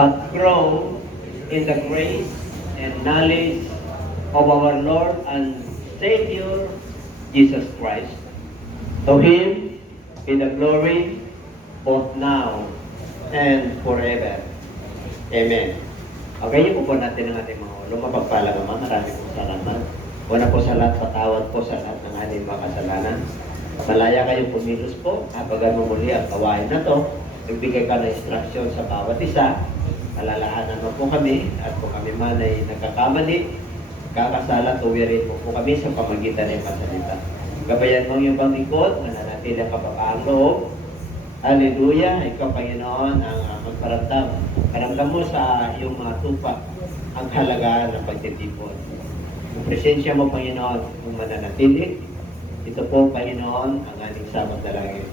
but grow in the grace and knowledge of our Lord and Savior, Jesus Christ. To Him be the glory both now and forever. Amen. Okay, yung po natin ang ating mga ulo. Mapagpalang Ama, maraming po salamat. Una po sa lahat, patawad po sa lahat ng ating mga kasalanan. Malaya kayong pumilos po, habagan mo muli ang gawain na to. Nagbigay ka ng instruction sa bawat isa. Malalahanan mo po kami, at kung kami man ay nagkakamali, kakasala, tuwirin mo po kami sa pamagitan ng pasalita. Gabayan mo yung panglikod, mananatili ang kapakaang loob. Hallelujah! Ikaw, Panginoon, ang magparamdam. Paramdam mo sa iyong mga tupa ang halagaan ng pagtitipon. Ang presensya mo, Panginoon, ang mananatili. Ito po, Panginoon, ang ating samang dalangin.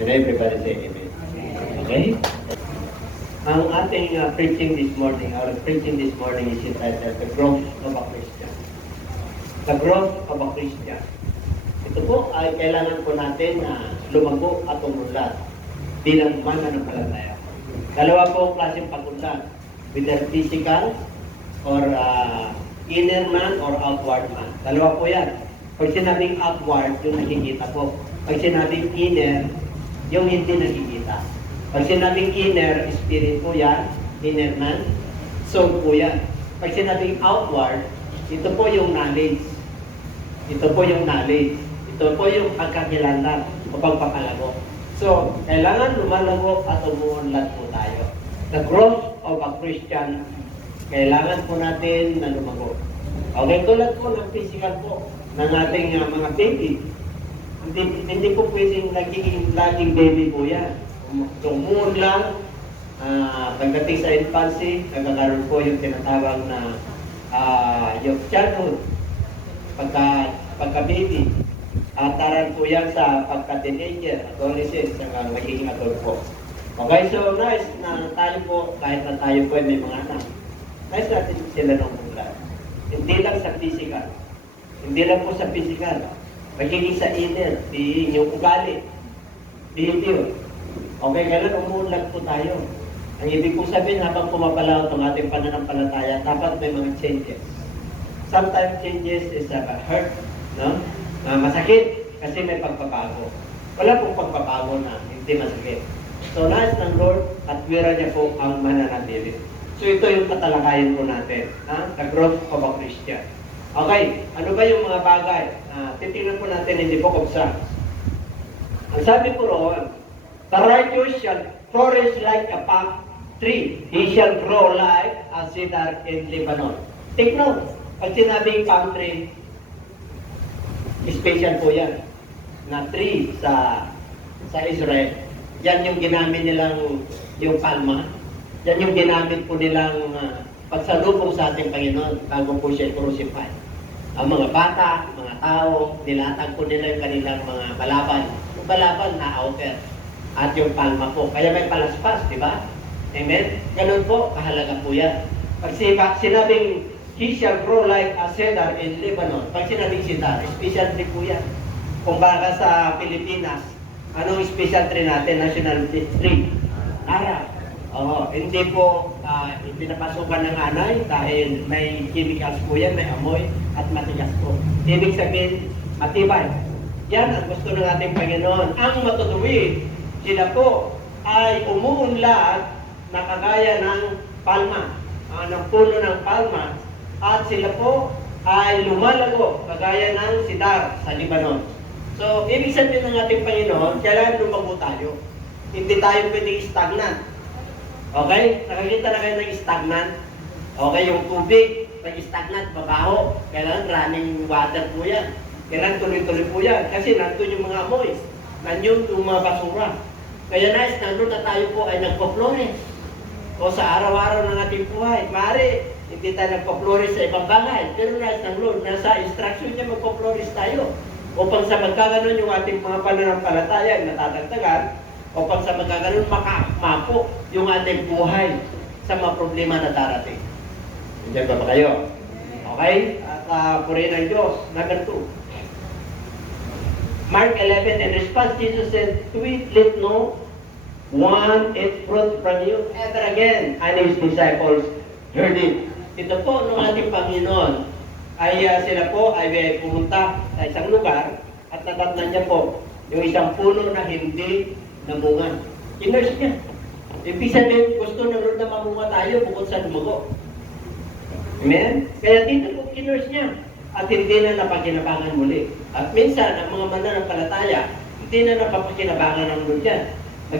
And everybody say amen. Okay? Ang ating preaching this morning, our preaching this morning is entitled The Growth of a Christian. The Growth of a Christian. Ito po ay kailangan po natin na lumago at umunlad bilang mananampalataya. Dalawa po klaseng pagunlad, whether physical or inner man or outward man. Dalawa po yan. Pag sinabing outward, yung nakikita po. Pag sinabing inner, yung hindi nakikita. Pag sinabing inner, spirit po yan, inner man, soul po yan. Pag sinabing outward, ito po yung knowledge. Ito po yung knowledge. Ito po yung pagkakilanlan o pagpapalago. So, kailangan lumalago at umuunlad po tayo. The growth of a Christian, kailangan po natin na lumago. Okay, tulad po ng physical po ng ating mga baby. Hindi po pwedeng laging baby po yan. Tumuon lang, pagdating sa infancy, nagkakaroon po yung tinatawag na yung childhood, pagka-baby. Taran po yan sa pagka-teenager, adolescent, saka magiging adult po. Okay, so nice na tayo po, kahit na tayo po ay may mga anak. Nice natin sila ng bulan. Hindi lang sa physical. Hindi lang po sa physical. Magiging sa inner, yung ugali. Behavior. Okay, kailan umuunlad po tayo. Ang ibig kong sabihin, habang pumapalaw itong ating pananampalataya, dapat may mga changes. Sometimes changes is hurt, no? Masakit kasi may pagpapago. Wala pong pagpapago na hindi masakit. So, nais ng Lord at wira niya po ang mananatili. So, ito yung tatalakayin po natin. The growth of a Christian. Okay, ano ba yung mga bagay? Titingnan po natin in the book of Psalms. Ang sabi po roon, the righteous shall flourish like a palm tree. He shall grow like a cedar in Lebanon. Take note, pag sinabing palm tree, special po yan, na tree sa Israel. Yan yung ginamit nilang yung palma. Yan yung ginamit po nilang pagsalubong sa ating Panginoon bago po siya crucify. Ang mga bata, mga tao, nilatag po nila yung kanilang mga balaban. Yung balaban na outer. At yung palma po. Kaya may palaspas, di ba? Amen? Ganun po, kahalaga po yan. Pag sinabing, he shall grow like a cedar in Lebanon. Pag sinabing cedar, special tree po yan. Kung baka sa Pilipinas, anong special tree natin? National tree? Ara. Hindi po pinapasukan ng anay dahil may chemicals po yan, may amoy at matigas po. Ibig sabihin, matibay. Yan ang gusto ng ating Panginoon. Ang matutuwid, sila po ay umuunlad na kagaya ng palma, ng puno ng palma, at sila po ay lumalago kagaya ng cedar sa Lebanon. So, ibig sabihin ng ating Panginoon, kailangan lumago tayo. Hindi tayo pwedeng stagnant. Okay? Nakakita na kayo ng stagnant? Okay, yung tubig, nag-stagnant, mabaho. Kailangan running water po yan. Kailangan tuloy-tuloy po yan. Kasi nandun yung mga amoy. Nandun yung mga basura. Kaya nice, nandun na tayo po ay nagpo-flores. O sa araw-araw ng ating buhay. Maaari, hindi tayo nagpo-flores sa ibang bagay. Pero nice ng Lord, nasa instruction niya magpo-flores tayo. Upang sa magkaganon yung ating mga pananampalataya natatagtagan, upang sa magkaganon makakmapo yung ating buhay sa mga problema na darating. Diyan ba kayo? Okay? At purihin ng Diyos. Number 2. Mark 11, in response, Jesus said, "Do we let know one ate fruit from you. And again, and his disciples heard it. Ito po, nung ating Panginoon, ay sila po ay pumunta sa isang lugar at natatnan niya po yung isang puno na hindi namunga. Kinurse niya. Ibig sabihin, gusto ng Lord na mamunga tayo bukod sa lumago. Amen? Kaya dito po kinurse niya. At hindi na napakinabangan muli. At minsan, ang mga mananampalataya, hindi na napakinabangan ng Lord yan.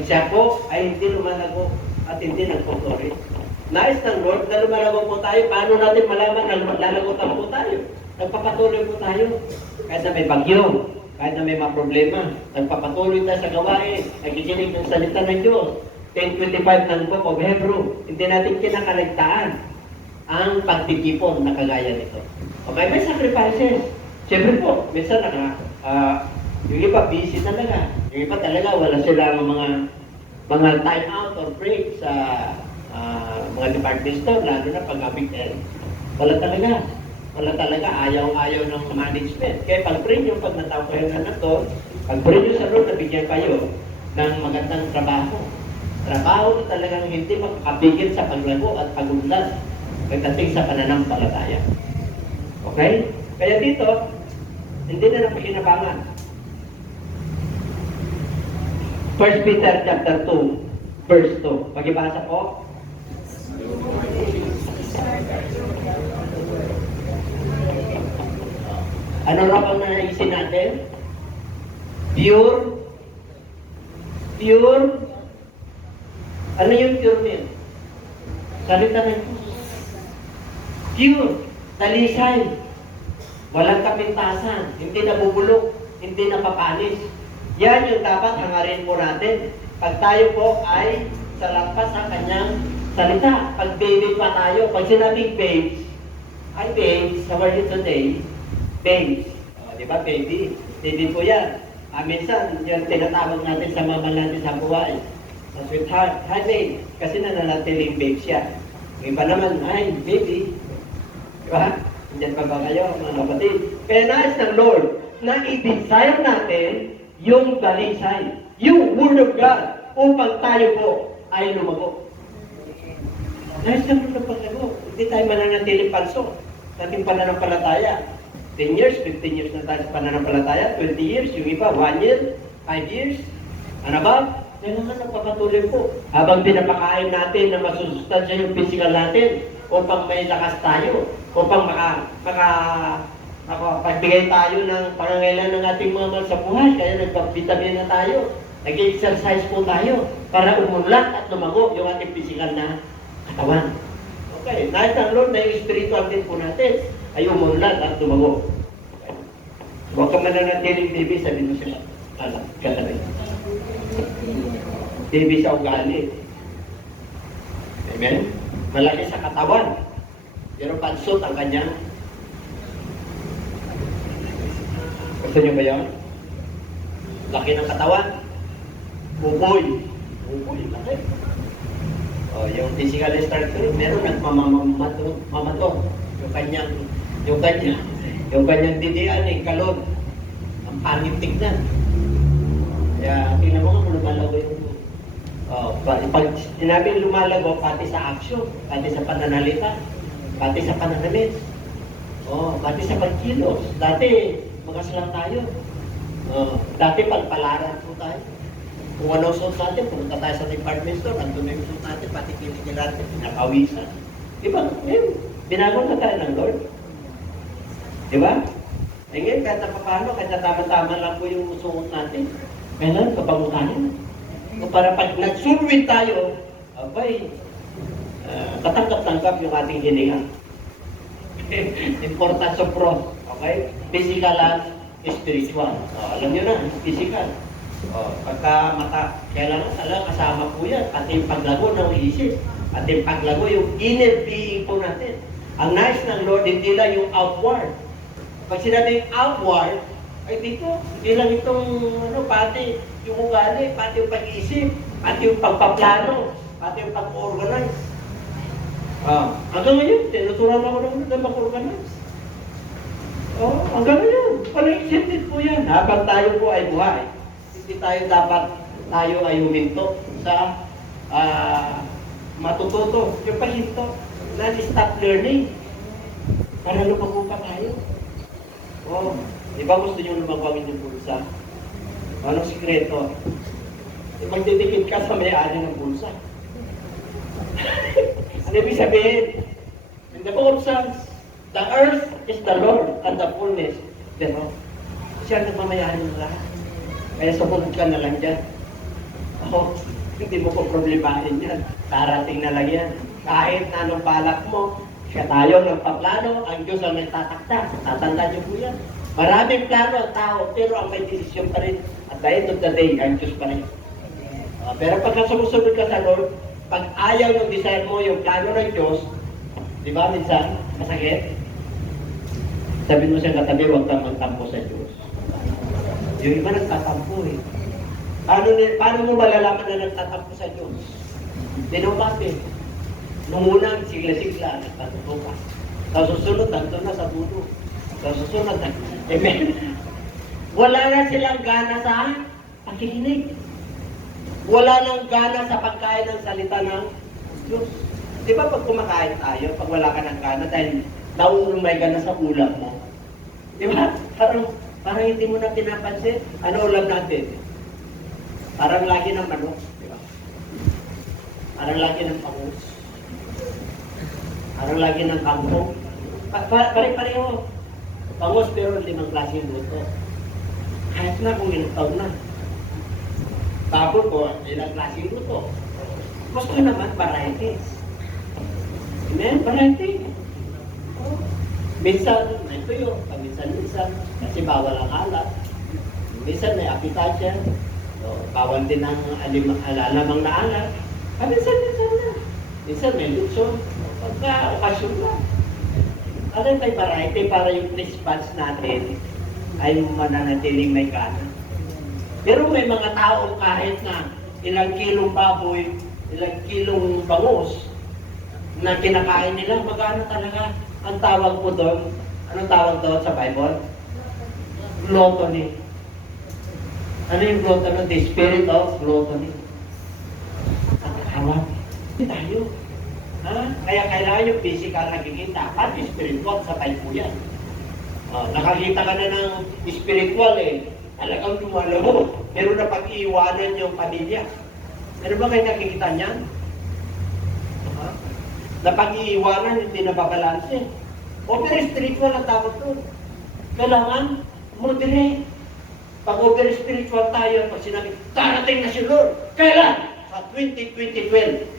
Siya po ay hindi lumalago at hindi nagpupuri. Nais ng Lord na lumalago po tayo. Paano natin malaman na lalagotan po tayo? Nagpapatuloy po tayo. Kahit na may bagyo, kahit na may mga problema, nagpapatuloy tayo sa gawain, nakikinig ng salita ng Diyos. 10:25 ng Book of Hebrew, hindi natin kinakaligtaan ang pagtitipon na kagaya nito. Okay, may sacrifices. Siyempre po, minsan yung iba busy talaga. Yung iba talaga wala silang mga time out or break sa mga department store, lalo na pag-weekend. Wala talaga, ayaw ng management. Kaya pag-pray nyo, pag natawag kayo na to, pag-pray nyo sa Lord, nabigyan kayo ng magandang trabaho. Trabaho na talagang hindi makakapigil sa paglago at pag-unlad pagdating sa pananampalataya. Okay? Kaya dito, hindi na napakinabangan. 1 Peter chapter 2, verse 2. Magibasa po. Ano raw ang naisin natin? Pure. Ano yung pure niya? Salita ng Diyos. Pure. Talisay. Walang kapintasan. Hindi nabubulok. Hindi napapanis. Yan yung dapat hangarin po natin. Pag tayo po ay sa lampas ang kanyang salita. Pag baby pa tayo, pag sinabing babes, ay babes, how are you today? Babes. Di ba, baby? Baby po yan. Minsan, yung tinatawag natin sa mama natin sa buhay. Sweetheart, hi babe. Kasi nananatiling babe siya. Yung iba naman, ay baby. Di ba? Diyan pa ba kayo, mga kapatid? Kaya nais ng Lord na i-desire natin yung dalisay, yung Word of God, upang tayo po ay lumago. Nais ng Lord na paglago. Hindi tayo mananatiling panso sa ating pananampalataya. 10 years, 15 years na tayo sa pananampalataya, 20 years, yung iba, 1 year, 5 years, and above. Kailangan nagpapatuloy po. Habang pinapakain natin na masusustansya yung physical natin upang may lakas tayo, upang makapagbigay tayo ng pangangailangan ng ating mga mahal sa buhay. Kaya nagpapitamin na tayo. Nag-exercise po tayo para umunlad at lumago yung ating physical na katawan. Okay. Nais ng Lord na yung spiritual din po natin ay umunlad at lumago. Okay. Huwag ka mananatiling baby, sabi mo sila. Katabi. Baby sa ugali. Amen? Malaki sa katawan. Pero pansot ang kanyang. Gusto nyo ba yun? Laki ng katawan. Buboy. Buboy, laki. Yung physical structure, meron nagmamato. Yung kanyang didian ay kalon. Ang pangit tignan. Kaya tingnan mo nga lumalago yung pag sinabing lumalago, pati sa action, pati sa pananalita, pati sa pananamit, pati sa pagkilos. Dati, magaslang tayo. Dati, palpalaran po tayo. Kung ano suot natin, pumunta tayo sa department store, andun na yung suot natin, pati kiligil natin, pinakawisan. Diba? Ngayon, binago na tayo ng Lord. Diba? Ngayon, kahit na paano, kahit na tama-tama lang po yung suot natin, kailan, kapangunahin. So, para pag nagsulwit tayo, abay, katanggap-tanggap yung ating hininga. Importance of cross. Okay? Physical at spiritual. Alam nyo na, physical. Pagka mata, kailangan talaga kasama po yan. Pati yung paglago ng isip. Pati yung paglago yung inner being po natin. Ang nice ng Lord, hindi lang yung outward. Pag sinabing outward, ay dito, hindi lang itong pati yung ugali, pati yung pag-isip, pati yung pagpaplano, pati yung pag-organize. Hanggang ngayon, tinuturan ako ng mag-organize. Hanggang ngayon, pala-accepted po yan. Habang tayo po ay buhay, hindi tayo dapat tayo ay huminto sa matututo. Yung paghinto, non-stop learning. Para lumago pa tayo. Oh, di ba gusto nyo lumagawin yung bulsa? Anong sikreto? Magdidikit ka sa may-ari ng bulsa. Ano ibig sabihin? In the book of Psalms, the earth is the Lord and the fullness thereof. Siya ang nagmamayari ng lahat. Kaya sumunod ka na lang dyan. Oh, hindi mo po problemahin yan. Darating na lang yan. Kahit na anong balak mo, siya tayo nagpaplano, ang Diyos ang nagtatakda. Tatandaan niyo po yan. Maraming plano ang tao, pero ang may desisyon pa rin. At the end of the day, ang Diyos pa rin. Pero pag sumusunod ka sa Lord, pag ayaw ng desire mo yung plano ng Diyos, di ba minsan, masakit? Sabihin mo siya katabi, huwag kang magtampo sa Diyos. Yung iba nagtatampo eh. Paano mo malalaman na nagtatampo sa Diyos? Tinawag eh. Nung unang sigla-sigla, nagtatampo ka. Sa susunod, nandun na sa dulo. Sa susunod, amen. Wala na silang gana sa pakikinig. Wala nang gana sa pagkain ng salita ng Diyos. Di ba pag kumakain tayo, pag wala ka ng gana, dahil may gana sa ulam mo. Di ba? Parang hindi mo na pinapansin. Ano ulam natin? Parang lagi ng manok. Di ba? Parang lagi ng pangus. Parang lagi ng kangkong. Pare-pareho. Pangus pero 5 klaseng luto. Kahit na kung ilang taon na. Tapos po, ilang klaseng luto. Gusto naman, varieties. Amen? Variety. Oh. Minsan, may tuyo. Minsan, kasi bawal ang alat. Minsan, may appetizer. So, bawal din ang alamang na alat. Minsan na. Minsan, may lutso. Pagka okasyon lang. Alam may variety para yung taste buds natin ay mananatiling may gana. Pero may mga tao kahit na ilang kilong baboy, ilang kilong bangus na kinakain nila, magana talaga. Ang tawag po doon, anong tawag doon sa Bible? Gluttony. Ano yung gluttony? The spirit of gluttony. Ang tawag. Hindi tayo. Kaya kailangan yung physical nakikita. At spiritual, sabay po yan. Nakakita ka na ng spiritual eh. Talagang lumalago. Pero napag-iwanan yung pamilya. Ano ba kayo nakikita niyan? Napag-iwanan, hindi nababalanse. Over-spiritual ang tawag doon. Kailangan moderate. Pag over-spiritual tayo, pag sinabi, darating na si Lord. Kailan? Sa 2020.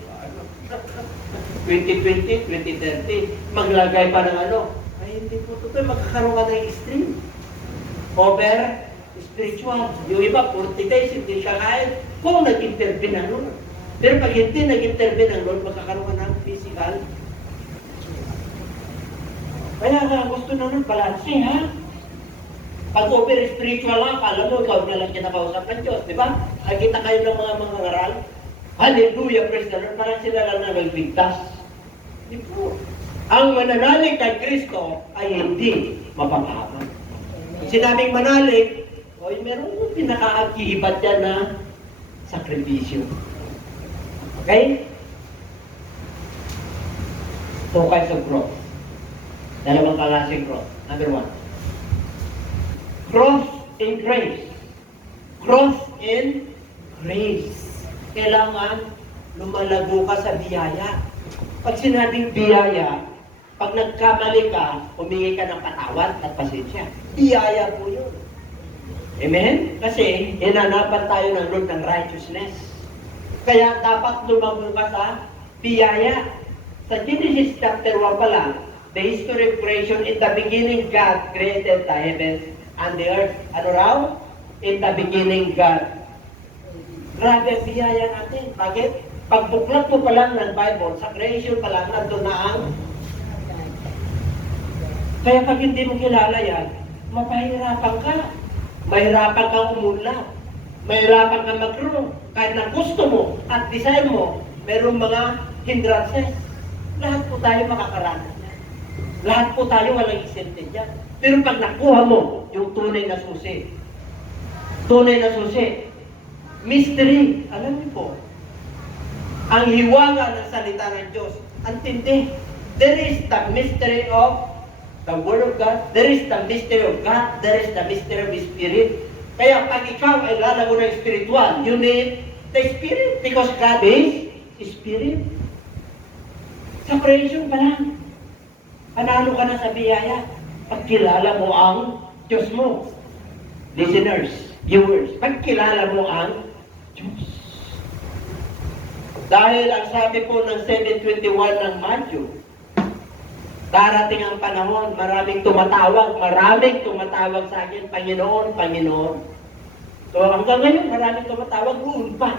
2020, 2030. Maglagay pa ng ano. Ay, hindi po totoo. Magkakaroon ka ng extreme. Over spiritual. Yung iba, 40 days, hindi siya kain. Kung nag-intervene ang Lord. Pero pag hindi nag-intervene ang Lord, magkakaroon ka ng physical. Kaya nga, gusto na nun, balanse, ha? Pag over-spiritual lang, kala mo, ikaw na lang kinakausap ng Diyos, di ba? Nakita kayo ng mga ngaral. Hallelujah, praise the Lord. Parang sila lang na magligtas. Di po. Ang mananalig kay Kristo ay hindi mapapahamak. Sinabing manalig, oy, meron yung pinaka-akibat yan na sakripisyo. Okay? Two kinds of growth. Dalawang klaseng growth. Number 1. Growth in grace. Growth in grace. Kailangan lumalago ka sa biyaya. Pag sinabing biyaya, pag nagkamali ka, humingi ka ng patawad at pasensya. Biyaya po yun. Amen? Kasi hinanapan tayo ng Lord ng righteousness. Kaya dapat lumago ka sa biyaya. Sa Genesis chapter 1 pa lang, the history of creation, in the beginning God created the heavens and the earth. Ano raw? In the beginning God. Grabe ang biyaya natin. Bakit? Pagbuklat mo pa lang ng Bible, sa creation pa lang, nandun na ang... Kaya pag hindi mo kilala yan, mapahirapan ka. Mahirapan kang umunlad. Mahirapan kang mag-grow. Kahit na gusto mo at design mo, mayroong mga hindrances. Lahat po tayo makakaranas yan. Lahat po tayo walang isente dyan. Pero pag nakuha mo yung tunay na susi, mystery. Alam niyo po, ang hiwaga ng salita ng Diyos, ang tindi. There is the mystery of the Word of God. There is the mystery of God. There is the mystery of the Spirit. Kaya pag ikaw ay lalago ng spiritual, you need the Spirit because God is Spirit. Sa creation pa lang, panalo ka na sa biyaya pagkilala mo ang Diyos mo. Listeners, viewers, pagkilala mo ang Diyos. Dahil ang sabi po ng 7:21 ng Matthew, darating ang panahon, maraming tumatawag sa akin, Panginoon, Panginoon. So hanggang ngayon, maraming tumatawag, noon pa.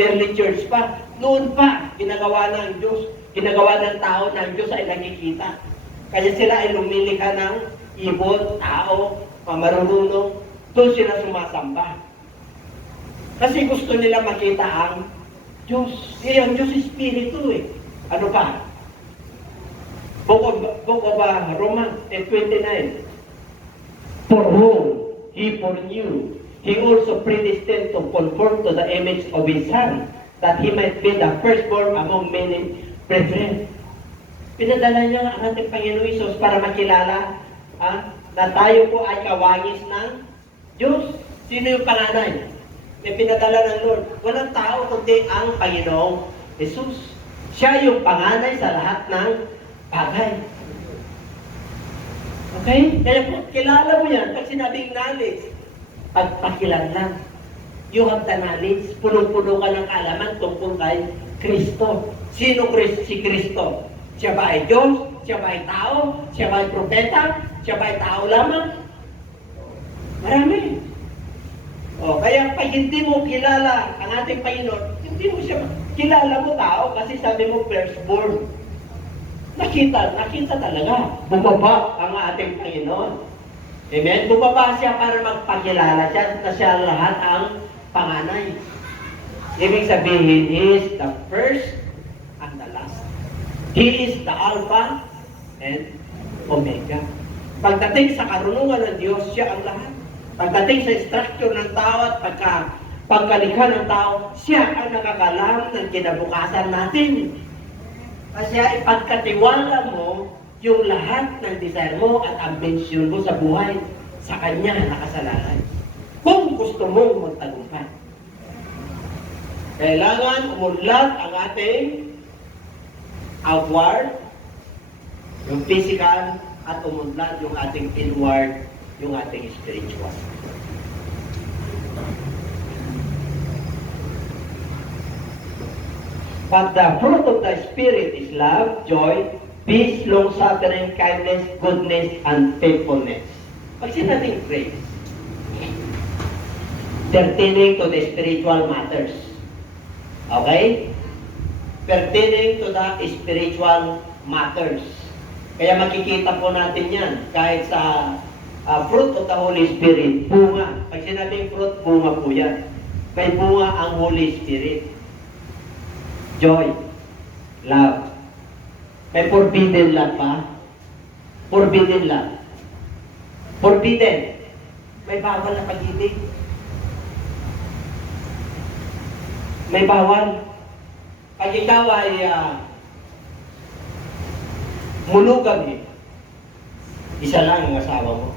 Early church pa, noon pa, ginagawa ng Diyos, ginagawa ng tao ng Diyos ay nakikita. Kaya sila ay lumilikha ng ibon, tao, marunong, doon sila sumasamba. Kasi gusto nila makita ang Diyos. Ang Diyos Espiritu eh. Ano pa? Book of Romans 10:29. For whom He foreknew, He also predestined to conform to the image of His Son, that He might be the firstborn among many brethren. Pinadala niya ang ating Panginoon Hesus para makilala na tayo po ay kawangis ng Diyos. Sino yung panganay? May pinadala ng Lord. Walang tao kundi ang Panginoong Hesus. Siya yung panganay sa lahat ng bagay. Okay? Kaya kung kilala mo yan, pag sinabing knowledge, pagpakilanlan. You have the knowledge. Punong-puno ka ng kaalaman tungkol kay Kristo. Sino si Kristo? Siya ba ay Diyos? Siya ba ay tao? Siya ba ay propeta? Siya ba ay tao lamang? Marami. Kaya pag hindi mo kilala ang ating Panginoon, hindi mo siya kilala mo tao kasi sabi mo firstborn. Nakita talaga. Bumaba ang ating Panginoon. Amen? Bumaba siya para magpakilala siya na siya lahat ang panganay. Ibig sabihin, He is the first and the last. He is the Alpha and Omega. Pagdating sa karunungan ng Diyos, siya ang lahat. Pagdating sa structure ng tao at pagkalikha ng tao, siya ang nakakalam ng kinabukasan natin. Kasi ipagkatiwala mo yung lahat ng desire mo at ambisyon mo sa buhay sa Kanya nakasalalay. Kung gusto mong magtagumpay. Kailangan umunlad ang ating outward, yung physical, at umunlad yung ating inward, yung ating spiritual. But the fruit of the Spirit is love, joy, peace, long-suffering, kindness, goodness, and faithfulness. Pag sinabing grace, pertaining to the spiritual matters. Okay? Pertaining to the spiritual matters. Kaya makikita po natin yan kahit sa fruit of the Holy Spirit, bunga. Pag sinabing fruit, bunga po yan. May bunga ang Holy Spirit. Joy, love. May forbidden love pa. Forbidden love. Forbidden. May bawal na pag-ibig. May bawal. Pag ikaw ay monogamy, isa lang ang asawa mo.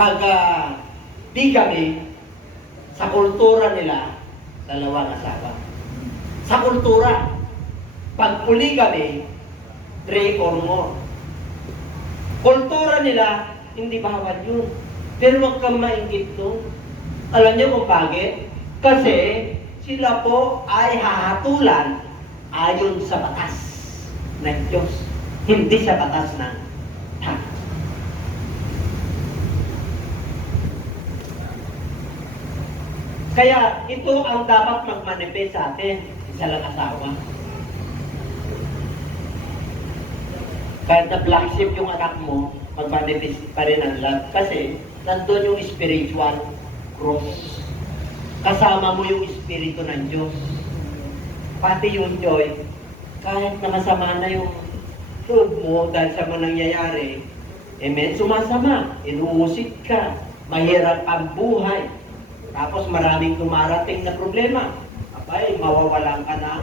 Pag bigamy, sa kultura nila, dalawang asawa. Sa kultura, pag polygamy, 3 or more. Kultura nila, hindi bawal yun. Pero huwag kang maingit doon. Alam niyo kung bakit? Kasi sila po ay hahatulan ayon sa batas ng Diyos. Hindi sa batas ng tao. Kaya ito ang dapat magmanifest sa atin, isa lang asawa. Kahit na black sheep yung anak mo, magmanifest pa rin ang love. Kasi nandun yung spiritual cross. Kasama mo yung espiritu ng Diyos. Pati yung joy, kahit na masama na yung loob mo dahil sa mga nangyayari, amen, sumasama, inuusik ka, mahirap ang buhay, tapos maraming dumarating na problema, abay, mawawalan ka ng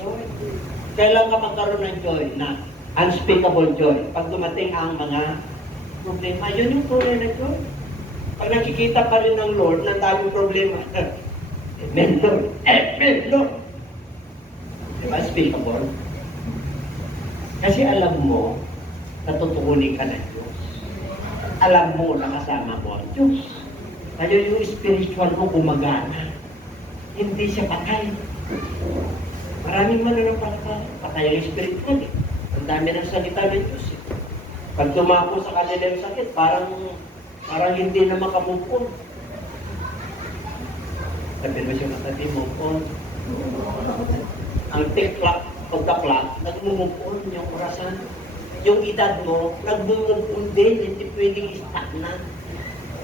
joy. Kailan ka magkaroon ng joy na unspeakable joy? Pag dumating ang mga problema, yun yung tunay na joy. Pag nakikita pa rin ng Lord na daming problema, Amen, Lord. Amen, Lord. Diba, unspeakable? Kasi alam mo, natutukunin ka ng Diyos. Alam mo na kasama mo ang Diyos. Kaya yung spiritual mo gumagana. Hindi siya patay. Maraming mananampalataya. Patay ang spiritual eh. Ang dami ng salita ng Diyos eh. Pag tumako sa kanila yung sakit, parang hindi na makamove. Sabi mo siya matabi, move on. Ang tick-clock, pagka-clock, nag-move on yung orasan. Yung edad mo, nag-move on din, hindi pwedeng stagnant.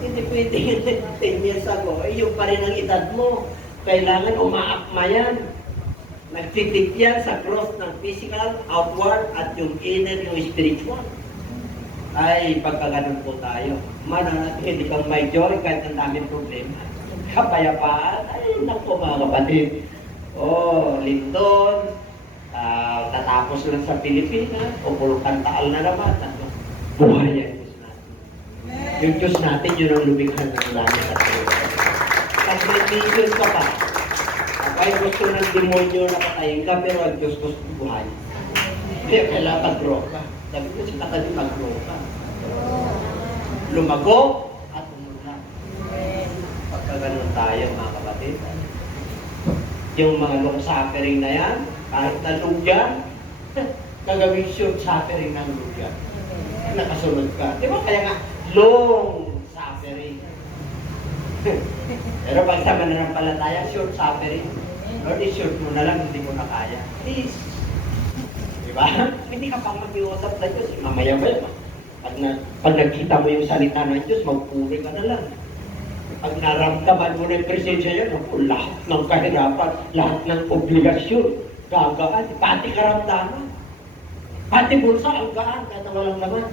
Hindi pwedeng 10 years ago, yung pa rin ang edad mo. Kailangan umaakma yan. Nagtitik yan sa growth ng physical, outward, at yung inner, yung spiritual. Ay, pagkaganon po tayo. Mananatili kang may joy kahit ang daming problema. Kapayapaan, ay, naku mga kapatid. Lindon, tatapos lang sa Pilipinas, o pulutan taal na naman. Buhay ang Diyos natin. Yung Diyos natin, yun ang lumikha ng langit at lupa. Kasi may mission ka pa. Kaya gusto ng demonyo na patayin ka, pero ang Diyos gusto buhay. Kaya kailangan mag-grow ka. Sabi ko si Katabi, mag-grow ka. Lumago at umunlad. Pagka ganun tayo, mga kapatid. Yung mga long suffering na yan, kahit na lugyan, gagawin short suffering ng lugyan. Nakasunod ka. Di ba? Kaya nga, long suffering. Pero pag sa mananampalataya, short suffering. Lord, i-short mo na lang, hindi ko na kaya. Please. Di ba? Hindi ka pang mag-iusap na Diyos. Mamaya-maya. Pag nagkita mo yung salita ng Diyos, magpuri ka na lang. Pag naramdaman mo na yung presensya yan, lahat ng kahirapan, lahat ng obligasyon, gagaan, pati karamdaman. Pati bulsa, ang gaan, kahit walang naman.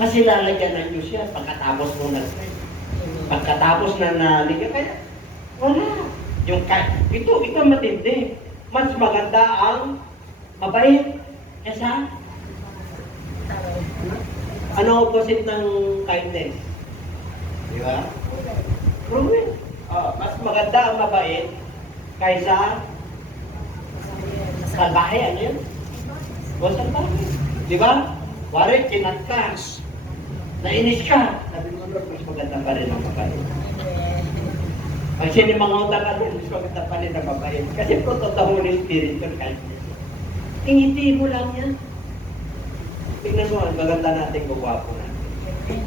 Kasi lalagyan ng Diyos yan pagkatapos mo nag-pray. Pagkatapos na naligyan, kaya wala. Yung ito matindi. Mas maganda ang mabait kesa ano opposite ng kindness? Di ba? Cruel. Mas maganda ang mabait kaysa salbahe. Ano yun? O salbahe. Di ba? Wari, kinat ka. Nainis ka. Sabi mo, Lord, mas maganda pa rin ang mabait. Pag sinimangautan ka rin, mas maganda pa rin ang mabait. Kasi fruit of the Holy Spirit yung kindness. Ingiti mo lang yan. Tingnan mo, ang maganda natin, gagwapo natin.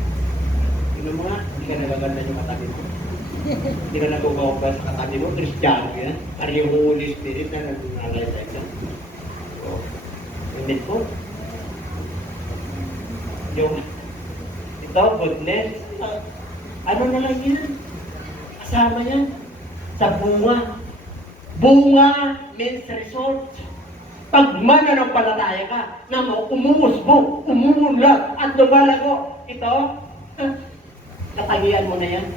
Tingnan mo nga, hindi ka nagaganda yung matabi mo. Hindi ka nagugawag sa katabi mo, Kristiyano yan. Ari yung Holy Spirit na nag-alay sa isa. So, hindi po. Yung, ito, goodness, ano na lang yan? Kasama yan. Sa bunga. Bunga means result. Pag mananampalataya ka, na mo, umuusbong, umuunlad, at lumalago, ito, katangian mo na yan.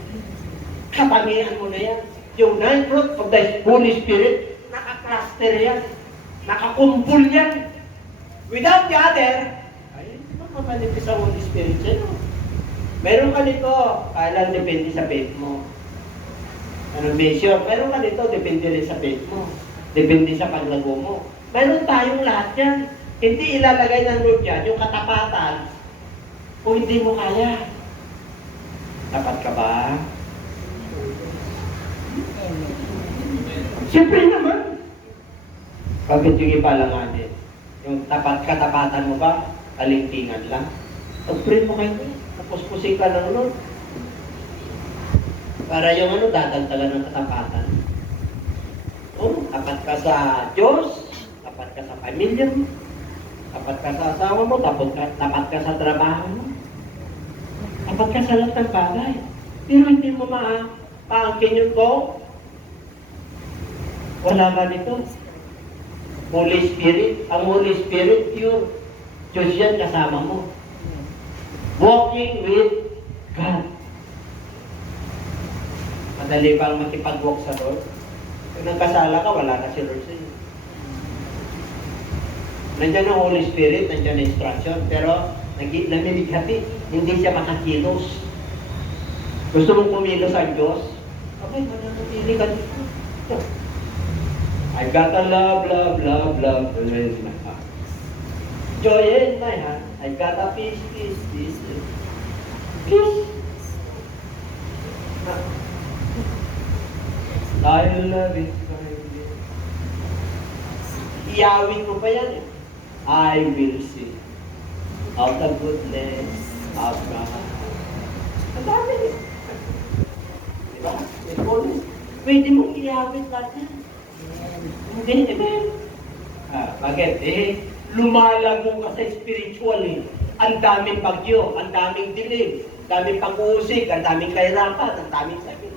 Katangian mo na yan. Yung 9 fruit of the Holy Spirit, naka-cluster yan. Nakakumpul yan. Without the other, ay, mapapanipis sa Holy Spirit yan. Meron ka nito, kailan depende sa faith mo. Ano measure? Meron ka nito, depende rin sa faith mo. Depende sa paglago mo. Meron tayong lahat yan. Hindi ilalagay ng Lord yan, yung katapatan, kung hindi mo kaya. Tapat ka ba? Siyempre naman. Bakit yung iba lang natin? Yung katapatan mo ba? Kalintingan lang. Pag-pray mo kayo, tapos-pusing ka ng Lord. Para yung dadagdagan ng katapatan. Tapat ka sa Diyos, tapat ka sa pamilya mo, tapat ka sa asawa mo, tapat ka sa trabaho mo, tapat ka sa lahat ng bagay. Pero hindi mo paangkin yung to. Wala ba nito? Holy Spirit. Ang Holy Spirit, pure. Diyos yan kasama mo. Walking with God. Madali bang makipag-walk sa Lord? Kung nagkasala ka, wala na si Lord sa iyo. Nandiyan ang Holy Spirit, nandiyan ang instruction, pero namimighati, hindi siya makakilos. Gusto mong kumilos ang Diyos? Okay, mananatili ka dito. I got a love, love, love, love, always in my heart. Joy in my heart. I got a peace, peace, peace. Peace. I love it. Iyawin mo pa yan eh. I will sing of the goodness of God. Ang dami eh. Diba? Pwede mong iyawin natin. Hindi, amen. Bakit? Lumalago ka sa spiritual eh. Ang daming bagyo, ang daming dilim, ang daming pag-uusik, ang daming kahirapan, ang daming sakit.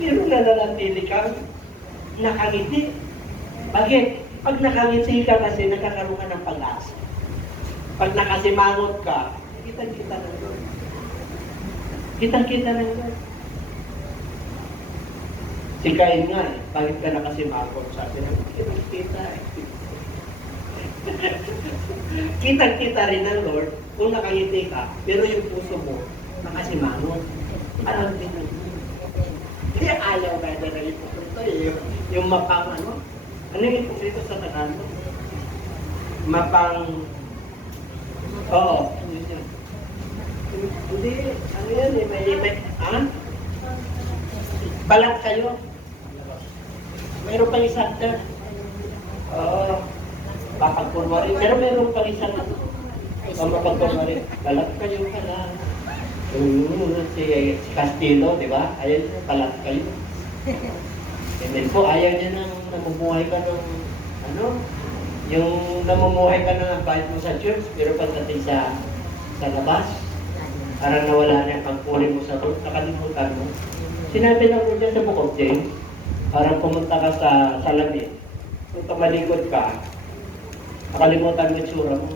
Pero nananatili kang nakangiti. Bakit? Pag nakangiti ka kasi, nakakaroon ka ng pag-asa. Pag nakasimangot ka, kitang-kita ng Lord. Kitang-kita ng Lord. Si Cain nga eh, bakit ka nakasimangot? Sabi na, kitang-kita eh. Kitang-kita rin ng Lord kung nakangiti ka, pero yung puso mo, nakasimangot. Alam din ng Lord. Kaya ayaw ba na ng ipokrito eh. Yung mapang ano? Ano yung ipokrito sa Tagalog? Mapang... Oo. Hindi. Ano yan eh? May... Ha? Balat kayo. Mayroon pang isang term. Oo. Mapagpurwari. Pero mayroon pang isang ano. Mapagpurwari. Balat kayo ka lang. Si Castillo, di ba? Ayun, palat kayo. And then po, ayaw niya nang namumuhay ka ng, ano, yung namumuhay ka ng bayad mo sa church, pero pagdating sa labas, parang nawala na yung pagpuri mo sa Lord, nakalimutan mo. Sinabi lang mo dyan sa Book of James, parang pumunta ka sa salamin. Kung kamalikod ka, nakalimutan mo yung tsura mo.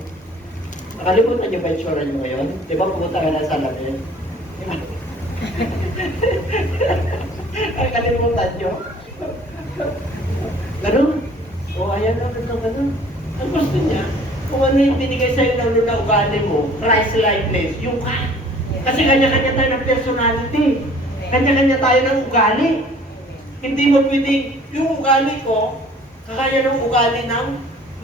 Nakalimutan niyo ba yung tsura niyo ngayon? Di ba pumunta ka na sa salamin? Ay, kalimutan niyo? Ganun? O, ayan na, ganun. Ang gusto niya, kung ano yung binigay sa'yo ng Lord na ugali mo, Christ-likeness, yung ka. Kasi kanya-kanya tayo ng personality. Kanya-kanya tayo ng ugali. Hindi mo pwedeng, yung ugali ko, kakaya ng ugali ng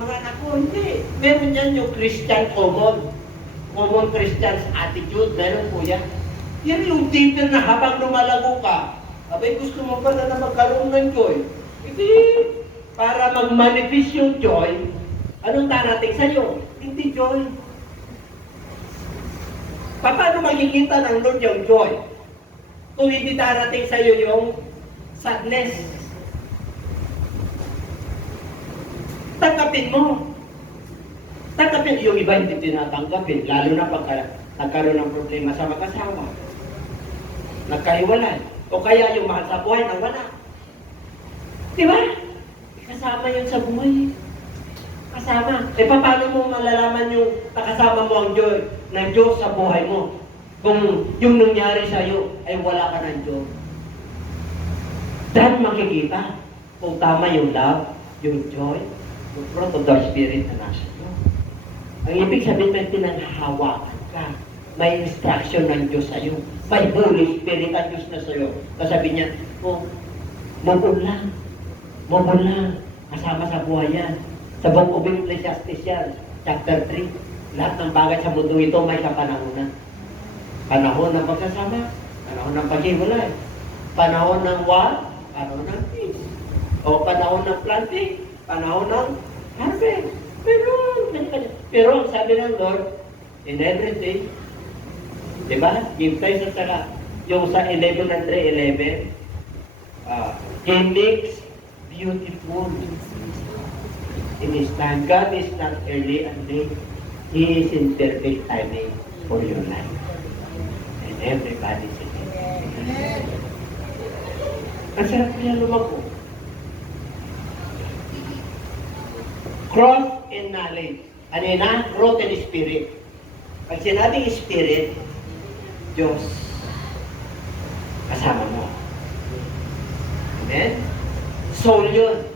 mga anak ko. Hindi. Meron yan yung Christian common Christian's attitude. Meron po yan. Yan yung deeper na habang lumalago ka, abay gusto mo pa na magkaroon ng joy. Hindi. Para mag-manifest yung joy, anong darating sa'yo? Hindi joy. Paano makikita ng Lord yung joy? Kung hindi darating sa'yo yung sadness. Tanggapin mo. Tanggapin. Yung iba hindi tinatanggapin, lalo na pagka nagkaroon ng problema sa mag-asawa. Nagkahiwalay. O kaya yung mahal sa buhay nang wala. Di ba? Kasama yun sa buhay. Kasama. E paano mo malalaman yung nakasama mo ang Diyos, ng Diyos sa buhay mo? Kung yung nangyari sa'yo ay wala ka ng Diyos. Dahil makikita kung tama yung love, yung joy, yung fruit of the Spirit na nasa iyo. Ang ibig sabihin, may pinanghahawakan ka. May instruction ng Diyos sa iyo. May Holy Spirit ang Diyos na sa iyo. Kasabi niya, mabul lang. Kasama sa buhay yan. Sa Book of Ecclesiastes yan, chapter 3. Lahat ng bagay sa mundo ito may kapanahonan. Panahon ng pagsasama, panahon ng paghiwalay, panahon ng war, panahon ng peace. O panahon ng planting, panahon ng harvest. Pero ang sabi ng Lord, in everything, di ba? Give thanks at saka, yung sa 11 and 3:11, He makes beautiful in His time. God is not early and late. He is in perfect timing for your life. And everybody's in it. Ang sarap niya lumako. Growth in knowledge. Ano yun na? Growth in spirit. Pag sinabing spirit, Diyos, kasama mo. Amen? Soul yun.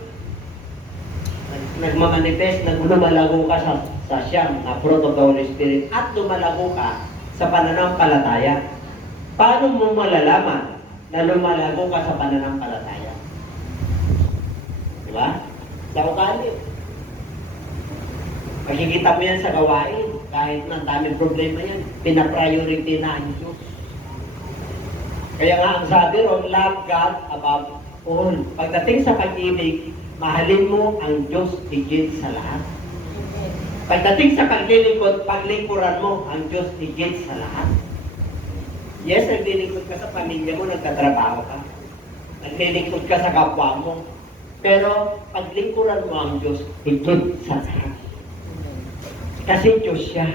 Nagmamanifest, lumalago ka sa siyam na fruit of the Holy Spirit at lumalago ka sa pananampalataya. Paano mo malalaman na lumalago ka sa pananampalataya? Diba? Sa ugali. Makikita mo yan sa gawain. Kahit na daming problema yan, pinapriority na ang Diyos. Kaya nga ang sabi ron, love God above all. Pagdating sa pag-ibig, mahalin mo ang Diyos higit sa lahat. Pagdating sa paglilingkod, paglingkuran mo ang Diyos higit sa lahat. Yes, naglilingkod ka sa pamilya mo, nagtatrabaho ka. Naglilingkod ka sa kapwa mo. Pero paglingkuran mo ang Diyos higit sa lahat. Kasi Diyos siya.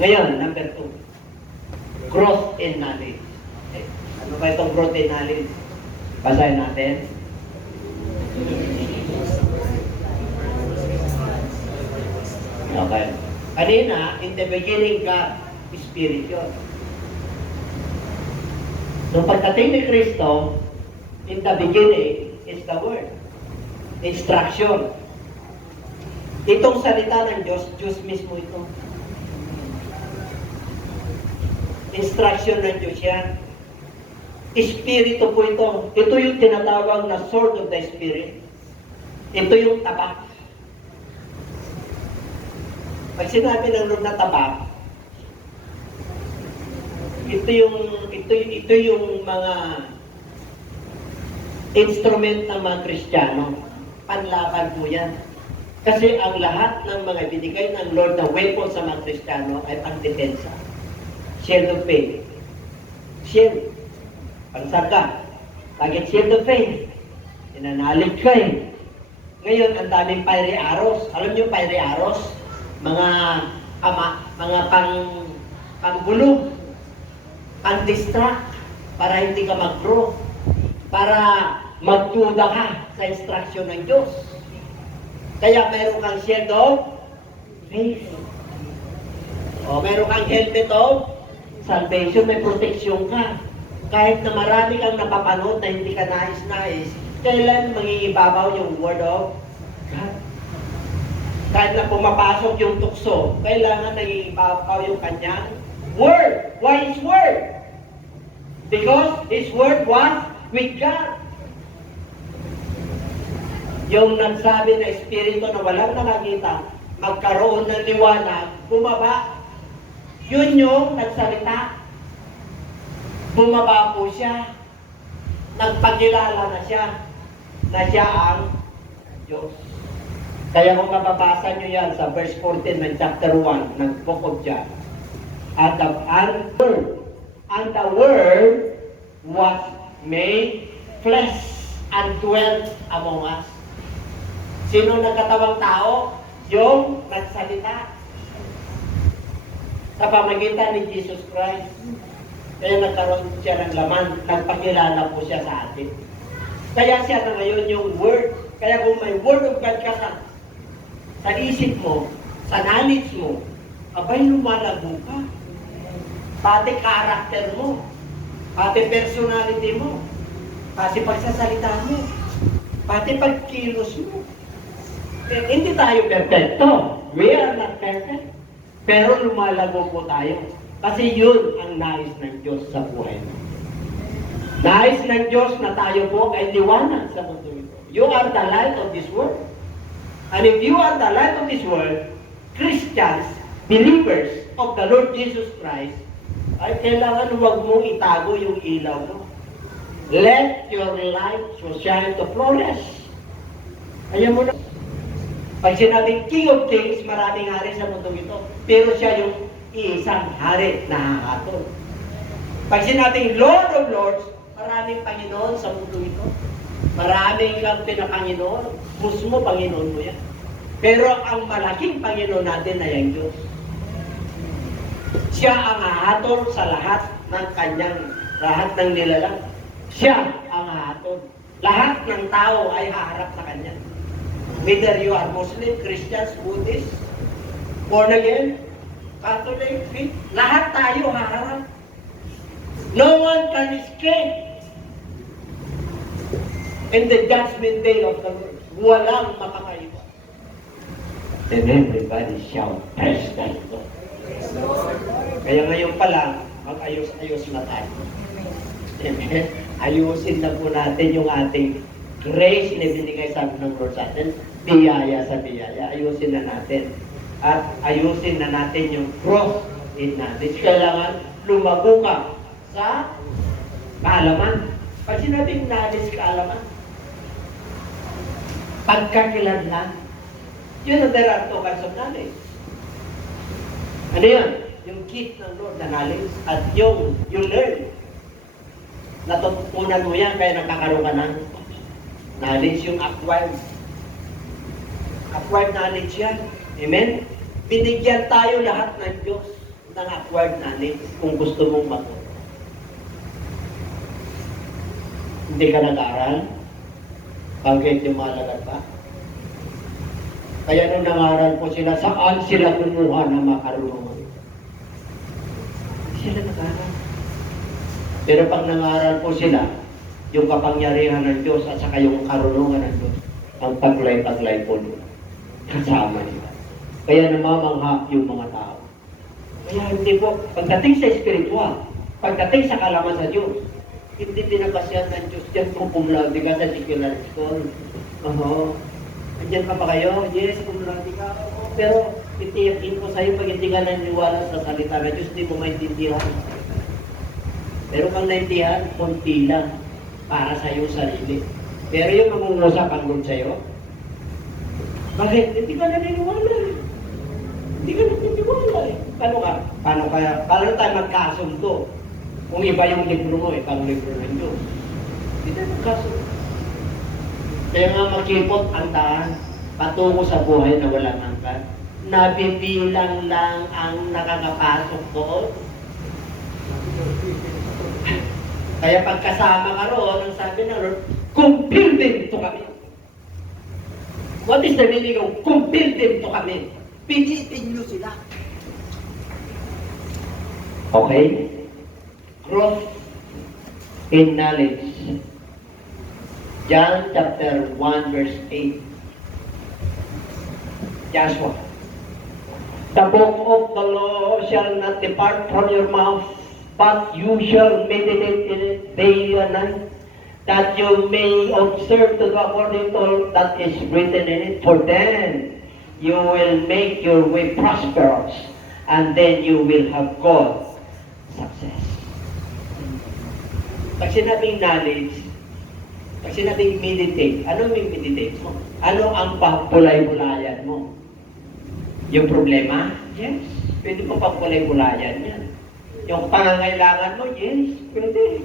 Ngayon, number 2. Growth in knowledge. Okay. Ano ba itong growth in knowledge? Basahin natin. Okay. Kanina, in the beginning, God, Spirit yun. So pagdating ni Kristo, in the beginning is the Word. Instruction. Itong salita ng Diyos, Diyos mismo ito. Instruction ng Diyos yan. Espiritu po ito. Ito yung tinatawag na sword of the Spirit. Ito yung tabak. Pag sinabi ng Lord na tabak, ito yung mga instrument ng mga Kristiyano. Panlaban po yan. Kasi ang lahat ng mga binigay ng Lord na weapon sa mga Kristiyano ay pang-depensa. Shield of faith. Shield. Pansarga. Target shield of faith. Inanalig ka eh. Ngayon, ang daming fiery arrows. Alam niyo fiery arrows? Mga panggulong. Pang-distract. Para hindi ka mag-grow. Para magduda ka sa instruction ng Diyos. Kaya meron kang shield of faith. O meron kang helmet of salvation, may protection ka. Kahit na marami kang napapanood na hindi ka nais-nais, kailan mangingibabaw yung word of God? Kahit na pumapasok yung tukso, kailangan nangingibabaw yung kanyang word. Why His word? Because His word was with God. Yung nagsabi na espiritu na walang nakakita, magkaroon ng liwanag, bumaba. Yun yung nagsalita. Bumaba po siya. Nagpagkilala na siya ang Diyos. Kaya kung mababasa nyo yan sa verse 14 ng chapter 1 ng Book of John. And the Word was made flesh and dwelt among us. Sino nagkatawang tao? Yung nagsalita. Sa pamagitan ni Jesus Christ. Kaya nagkaroon siya ng laman. Nagpakilala po siya sa atin. Kaya siya na ngayon yung Word. Kaya kung may Word of God ka sa isip mo, sa knowledge mo, abay lumalago ka. Pati karakter mo. Pati personality mo. Pati pagsasalita mo. Pati pagkilos mo. Hindi tayo perfecto. We are not perfect. Pero lumalago po tayo. Kasi yun ang nais ng Diyos sa buhay mo. Nais ng Diyos na tayo po ay liwanag sa mundo ito. You are the light of this world. And if you are the light of this world, Christians, believers of the Lord Jesus Christ, ay kailangan huwag mong itago yung ilaw mo. Let your light so shine to flourish. Ayan mo na. Pag sinabing King of Kings, maraming hari sa mundo ito. Pero siya yung isang hari na hahatol. Pag sinabing Lord of Lords, maraming Panginoon sa mundo ito. Maraming kang pinapanginoon. Musmo, Panginoon mo yan. Pero ang malaking Panginoon natin ay ang Diyos. Siya ang hahatol sa lahat ng nilalang. Siya ang hahatol. Lahat ng tao ay haharap sa Kanya. Whether you are Muslim, Christians, Buddhist, born again, Catholic, lahat tayo haharap. No one can escape. In the judgment day of the Lord, walang makakaiba. And everybody shout, praise the Lord. Kaya ngayon pa lang, mag-ayos-ayos na tayo. Amen. Ayusin na po natin yung ating grace na binigay sa ng Lord sa atin. Biyaya sa biyaya. Ayusin na natin. At ayusin na natin yung cross in natin. Kailangan lumago ka sa kaalaman. Pag sinabing knowledge, kaalaman, pagkakilanlan, yun ang there are two kinds of knowledge. Ano yan? Yung gift ng Lord na knowledge at yung you learn. Natutunan mo yan kaya nakakaroon ka ng knowledge, yung acquired. Acquired knowledge yan. Amen? Binigyan tayo lahat ng Diyos ng acquired knowledge kung gusto mong matuto. Hindi ka nag-aaral? Bakit yung malagat pa? Kaya nung nangaral po sila, saan sila kumuha ng makarunungan? Hindi sila nag-aaral. Pero pag nangaral po sila, yung kapangyarihan ng Diyos at saka yung karunungan ng Diyos, ang taglay-taglay po nila. Kasama nila. Kaya namamangha yung mga tao. Kaya hindi po, pagdating sa spiritual, pagdating sa kalaman sa Diyos, hindi pinabasyan ng Diyos yan kung kumladi ka sa secular school. Andiyan pa ba kayo? Yes, kumladi ka. Pero itiyakin ko sa'yo, pag hindi ka naniniwala sa salita ng Diyos, hindi mo maintindihan. Pero kung naintindihan, konti lang para sa iyong sarili. Pero yung mangungusap ang Lord sa'yo, bakit? Hindi ka naniniwala. Hindi ka naniniwala eh. Paano tayo magkasundo? Kung iba yung libro mo, ibang libro ng Diyos. Hindi tayo magkasundo. Kaya nga makipot ang daan, patungo sa buhay na walang hanggan. Nabibilang lang ang nakakapasok doon. Kaya pagkasama ka roon, ang sabi ng Lord, compel them to kami. What is the meaning of compel them to kami? Pilitin nyo sila. Okay? Growth in knowledge. John chapter 1 verse 8. Joshua. The book of the law shall not depart from your mouth, but you shall meditate in it day and night, that you may observe to do according to all that is written in it. For then you will make your way prosperous, and then you will have God success. Pag sinabing knowledge, pag sinabing meditate, ano yung meditate mo? Ano ang pagpulay-pulayan mo? Yung problema? Yes. Pwede mo pagpulay-pulayan yan. Yung pangangailangan mo? Yes. Pwede.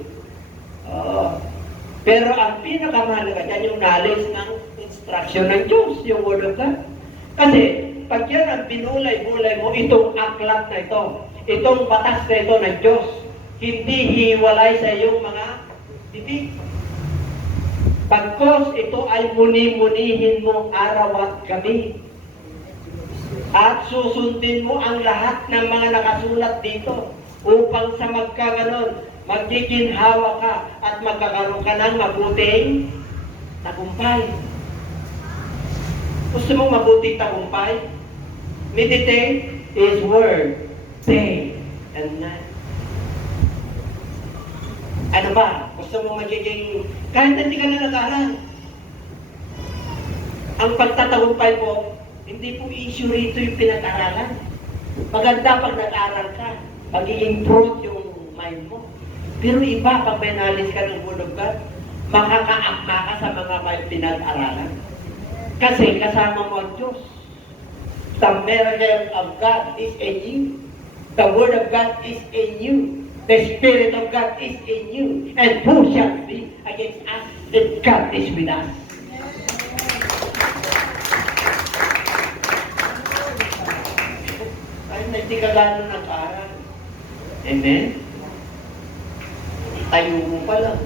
Pero ang pinakamahalaga dyan, yung knowledge ng instruction ng Diyos, yung Word of God. Kasi, pag yan ang binulay-bulay mo, itong aklat na ito, itong batas na ito ng Diyos, hindi hiwalay sa iyong mga bibig. Pagkos ito ay muni-munihin mo araw at gabi. At susundin mo ang lahat ng mga nakasulat dito upang sa magkaganon, magkikinhawa ka at magkakaroon ka ng mabuting tagumpay. Gusto mong mabuting tagumpay? Meditate His Word day and night. Ano ba? Gusto mong magiging, kahit hindi ka na nag-aaral, ang pagtatagumpay mo, hindi po issue rito yung pinag-aralan. Maganda pag nag-aaral ka, mag-i-improve yung mind mo. Pero iba, pag may knowledge ka ng Word of God, makakaakma ka sa mga may pinag-aralan. Kasi kasama mo ang Diyos. The miracle of God is in you. The Word of God is in you. The Spirit of God is in you. And who shall be against us if God is with us? Kahit na hindi ka gano'n nag-aaral. Amen? Tayo mo pa lang.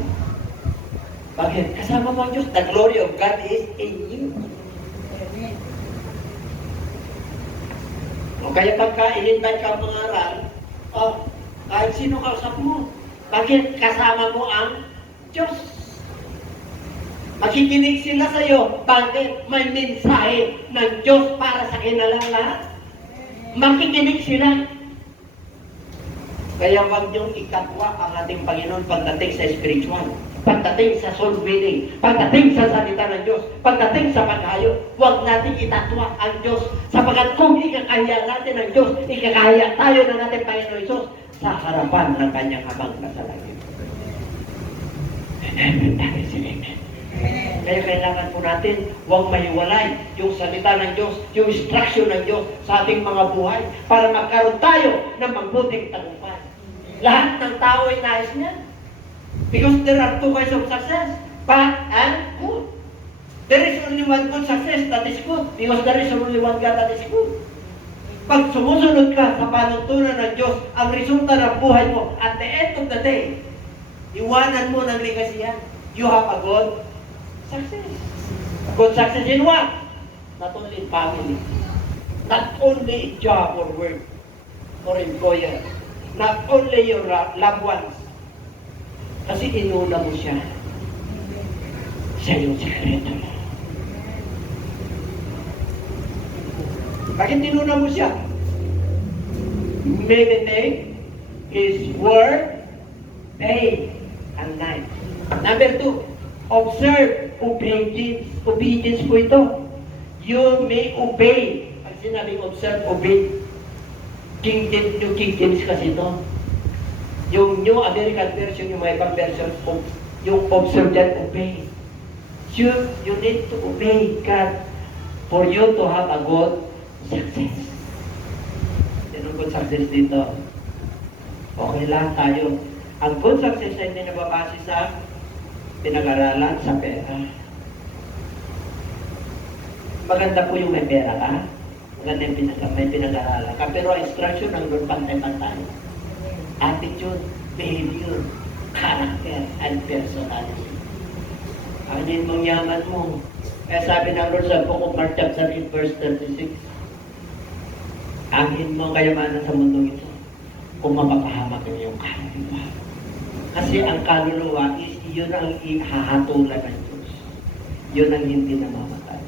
Bakit? Kasama mo ang Diyos. The glory of God is in you. O kaya pagka inintay ka mangaral, kahit sino kausap mo, bakit kasama mo ang Diyos? Makikinig sila sa iyo. Bakit? May mensahe ng Diyos para sa kanilang lahat. Makikinig sila. Kaya wag niyong ikatwa ang ating Panginoon pagdating sa spiritual, pagdating sa soul winning, pagdating sa salita ng Diyos, pagdating sa paghayo. Wag natin itatwa ang Diyos, sapagkat kung ikakaya natin ang Diyos, ikakaya tayo ng ating Panginoon Isus sa harapan ng kanyang habang nasa langit. Amen. Amen. Kaya kailangan po natin huwag mahiwalay yung salita ng Diyos, yung instruction ng Diyos sa ating mga buhay para magkaroon tayo ng mabuting tagumpay. Lahat ng tao ay nais niya. Because there are two kinds of success, bad and good. There is only one good success that is good because there is only one God that is good. Pag sumusunod ka sa panuntunan ng Diyos, ang resulta ng buhay mo, at the end of the day, iwanan mo ng ligasihan. You have a good success. Good success in what? Not only in family. Not only in job or work or employer. Not only your loved ones. Kasi inuna mo siya. Siya yung sekreto mo. Bakit inuna mo siya? Meditate His word day and night. Number 2, observe obedience. Obedience po ito. You may obey. Pag sinabing observe, obey. King James kasi ito. Yung New American Version, yung mga ibang version, yung observe dyan, obey. You need to obey God for you to have a good success. Yan ang good success dito. Okay lang tayo. Ang good success ay hindi nababase sa pinag-aralan, sa pera. Maganda po yung may pera ka. Maganda yung may pinag-aralan ka. Pero ang instruction ng Lord pantay-pantay. Attitude, behavior, character, and personality. Anin mong yaman mo. Kaya sabi ng Lord sa Book of Mark chapter 8 verse 36, anin mo ang kayamanan sa mundong ito kung mapapahamak ang iyong kaluluwa. Kasi ang kaluluwa is yun ang ihahatulan ng Diyos. Yun ang hindi namamatay.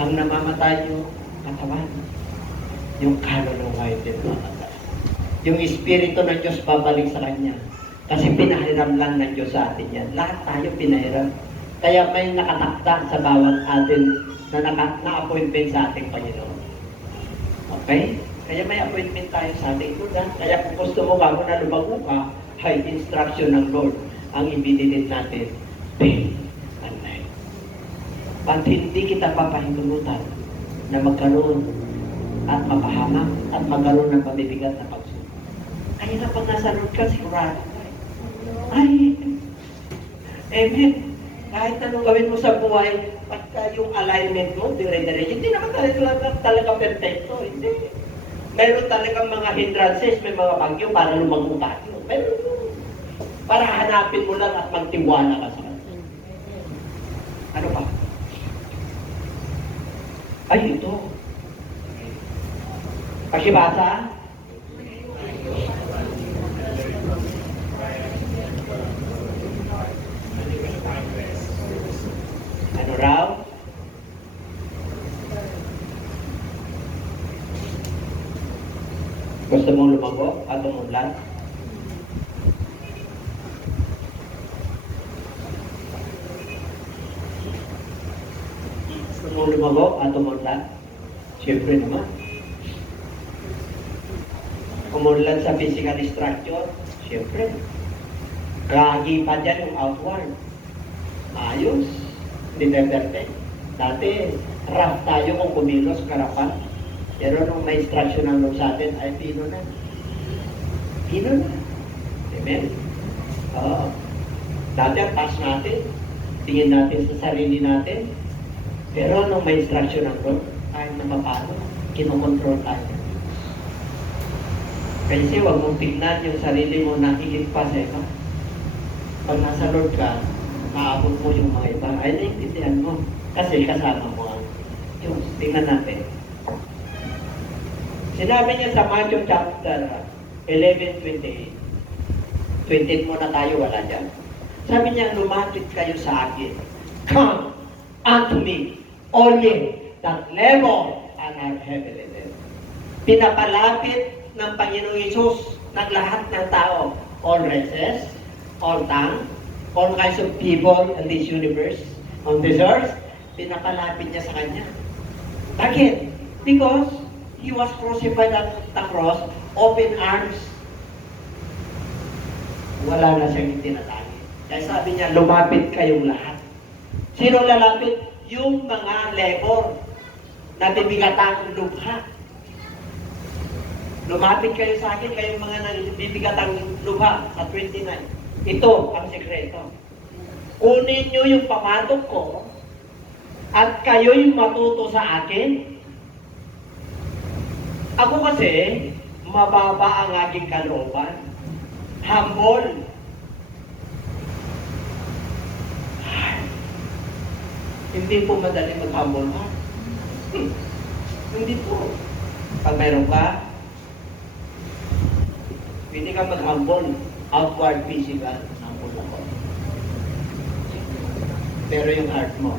Ang namamatay yung katawan. Yung kaluluwa hindi namamatay. Yung Espiritu ng Diyos babalik sa Kanya. Kasi pinahiram lang ng Diyos sa atin yan. Lahat tayo pinahiram. Kaya may nakatakda sa bawat atin na na-appointment sa ating Panginoon. Okay? Kaya may appointment tayo sa ating Lord. Kaya kung gusto mo ka, kung nalubago ka, ay instruction ng Lord ang ibinilid natin day and night. At hindi kita papahintulutan na magkaroon at mapahamak at magkaroon ng mabibigat na pagsubok. Kaya na pag nasa Lord ka, sigurado ka. Ay, amen. Kahit anong gawin mo sa buhay, pagka yung alignment mo, dire-dire, hindi naman talaga perfecto. Hindi. Meron talagang mga hindrances, may mga bagyo para lumago tayo. Meron mo. Para hanapin mo lang at magtiwala ka sa Kanya. Ano pa? Ay, ito. Pakibasa. Ano raw? Gusto mong lumago at umunlad? Gusto mong lumago at umunlad? Siyempre naman. Umunlad sa physical structure? Siyempre. Gagi pa dyan yung outward. Ayos. Hindi tayo perfect. Dati, rough tayo kung kumilos, karapan. Pero nung may instruction ng Lord sa atin, ay pino na. Pino na. Amen? Oo. Dati ang taas natin. Tingin natin sa sarili natin. Pero nung may instruction ng Lord, kahit na mapano, kinokontrol tayo. Kasi huwag mong tignan yung sarili mo na higit pa sa iba. Pag nasa Lord ka, maabot mo yung mga iba. Ay, naiintindihan mo. Kasi kasama mo ang Diyos. Tingnan natin. Sinabi niya sa Matthew chapter 11:28. 28 muna tayo, wala dyan. Sabi niya, lumapit kayo sa akin Come unto me, all ye that labor and are heavy laden. Pinapalapit ng Panginoong Isus ng lahat ng tao, all races, all tongues, all kinds of people in this universe, on this earth, pinapalapit niya sa Kanya. Bakit? Because He was crucified at the cross, open arms. Wala na siyang tinatanggi. Kaya sabi niya, lumapit kayong lahat. Sino lalapit? Yung mga labor na bibigatang lubha. Lumapit kayo sa akin, kayong mga bibigatang lubha sa 29. Ito ang sekreto. Kunin nyo yung pamatok ko at kayo'y matuto sa akin. Ako kasi, mababa ang aking kalooban. Humble. Hindi po madali mag-humble ha? Hindi po. Pag mayroon ka, pwede ka mag-humble. Outward physical, humble ako. Pero yung heart mo,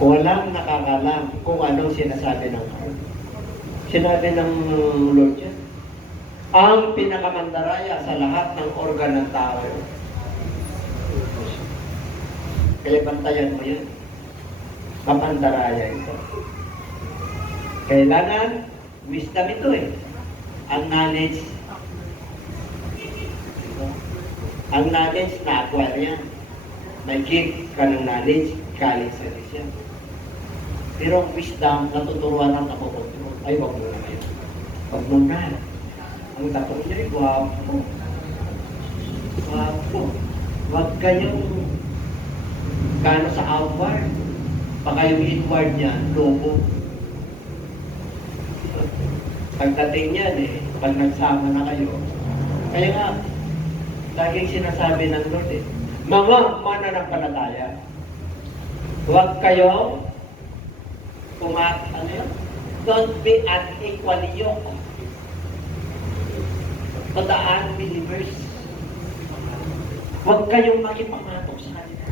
walang nakakalam kung anong sinasabi ng heart. Sinabi ng Lord yan, ang pinakamandaraya sa lahat ng organ ng tao. Kaya bantayan mo yan. Kapandaraya ito. Kailangan, wisdom ito eh. Ang knowledge. Ang knowledge na-acquire yan. May gift ka ng knowledge, galing sa Diyos yan. Pero ang wisdom, natuturuan ng nakukontrol. Ay, wag mo na kayo. Wag mo na. Ang tatong niya ay guwapo. Guwapo. Wag kayong gano sa outward. Baka yung inward niya, lobo. Pagdating niyan pag nagsama na kayo. Kaya nga, laging sinasabi ng Lord mga mananampalataya, huwag kayo don't be unequally yoked to the unbelievers. Huwag kayong makipamatok sa kanila.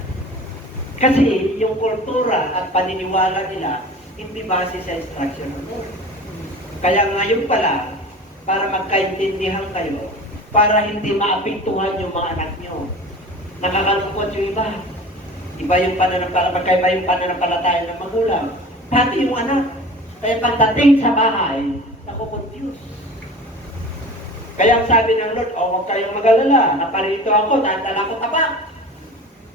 Kasi yung kultura at paniniwala nila, hindi base sa instruction ng Lord. Kaya ngayon pala, para magkaintindihan kayo, para hindi maapektuhan yung mga anak nyo. Nakakalungkot yung iba. Iba yung magkaiba yung pananampalataya ng magulang. Pati yung anak. Kaya pagdating sa bahay, nakukonfuse. Kaya ang sabi ng Lord, huwag kayong mag-alala. Naparito ako, tatala ko tapak.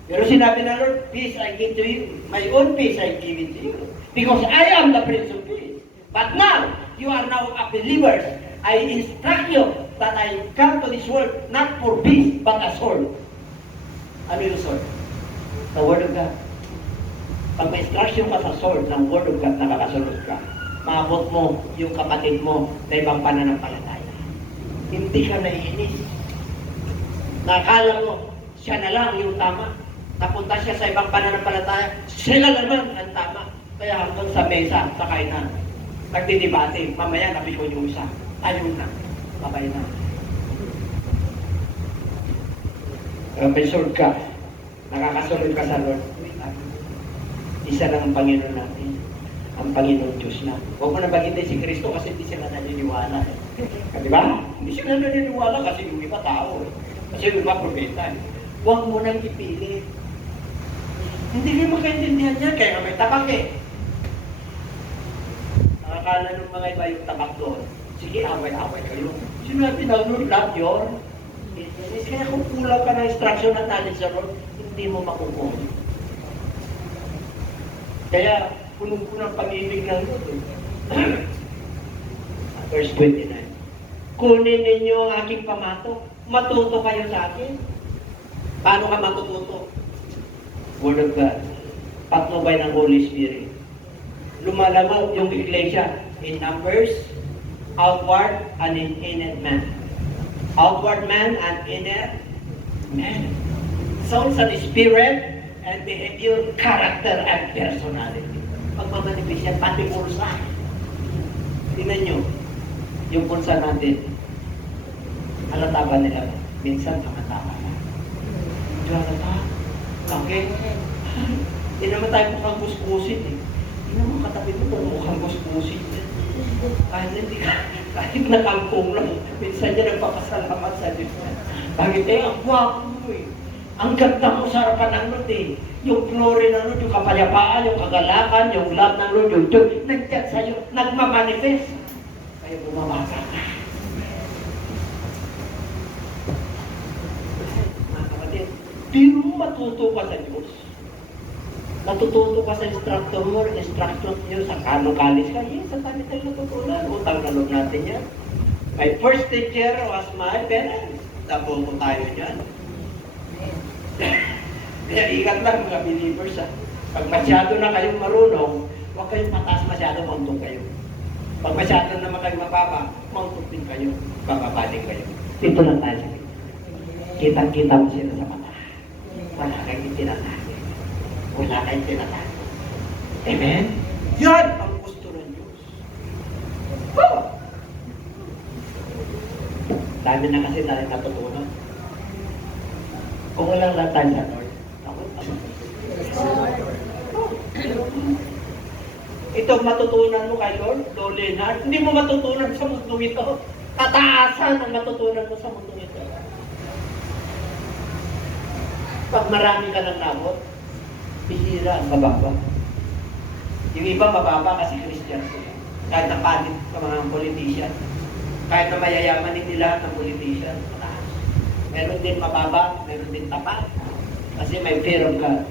Pero sinabi ng Lord, peace I give to you. My own peace I give it to you. Because I am the Prince of Peace. But now, you are now a believer. I instruct you that I come to this world not for peace, but a sword. Ano yung sword? The Word of God. Pag may instruction ka sa sword ng Word of God, nakakasunod ka. Maabot mo yung kapatid mo na ibang pananampalataya. Hindi ka naiinis. Nakala mo, siya na lang yung tama. Napunta siya sa ibang pananampalataya, sila naman ang tama. Kaya hanggang sa mesa, sa kainan, nagdidebate, mamaya napikon yung isa. Ayun na, babay na. May sword ka, nakakasunod ka sa Lord. Isa lang ang Panginoon natin, ang Panginoon Diyos na. Huwag mo na bagitin si Kristo kasi hindi sila naniniwala. Di ba? Hindi sila naniniwala kasi yung iba tao. Kasi yung iba propeta. Huwag mo nang ipili. Hindi kayo makaintindihan niya, kaya may tabak Nakakala ng mga iba yung tabak doon. Sige, away-away kayo. Sinabi ng Lord, love your business. Kaya kung kulang ka ng instruction at knowledge sa Lord, hindi mo makukuha. Kaya, punong-punong pag-ibig ng Lord. Verse 29. Kunin ninyo ang aking pamatok. Matuto kayo sa akin. Paano ka matututo? Word of God. Patnubay ng Holy Spirit. Lumalamog yung iglesia in numbers, outward and in inner man. Outward man and inner man. Souls and spirit and behavior, character and personality. Pagmamanipis yan, pati pulsa. Tingnan nyo, yung pulsa natin, halata ba nila? Minsan halata ba na? Hindi halata. Okay? Hindi naman tayo mukhang kuskusin eh. Hindi naman katabi mo pero mukhang kuskusin eh. Kahit nakangkong lang, minsan niya nagpapasalamat sa Diyos niya. Bakit ang gwapo mo eh. Ang ganda mo sa harapan ng Lord eh. Yung glory ng Lord, yung kapayapaan, yung kagalakan, yung love ng Lord, yung Diyos, nandiyan sa'yo, nagmamanifest. Kaya bumabasa ka. Mga kapatid, di mo matuto ka sa Diyos. Natututo ka sa instructor niyo sa Kano College ka. Yes, sa tayo tayo natutunan. Utang na loob natin yan. My first teacher was my parents. Tapos ko tayo dyan. Kaya ingat lang mga believers ha. Pag masyado na kayong marunong, huwag kayong mataas masyado, mauntok kayo. Pag masyado naman kayong mababa, mauntok din kayo. Bababa din kayo. Dito lang tayo. Kitang-kita mo sila sa mata. Wala kayong itinatago. Wala kayong tinatago. Amen? Yan ang gusto ng Diyos. Oh! Dami na kasi tayo natutunan. Kung walang lang tayo sa Lord, ito matutunan mo kay Lord, Lord Leonard. Hindi mo matutunan sa mundong ito. Kataasan ang matutunan mo sa mundong ito. Pag marami ka ng nabot, bihira ang mababa. Yung iba mababa kasi Christian sila. Kahit na palit sa mga politician. Kahit na mayayaman din nila ng politician. Meron din mababa, meron din tapat. Kasi may fear of God.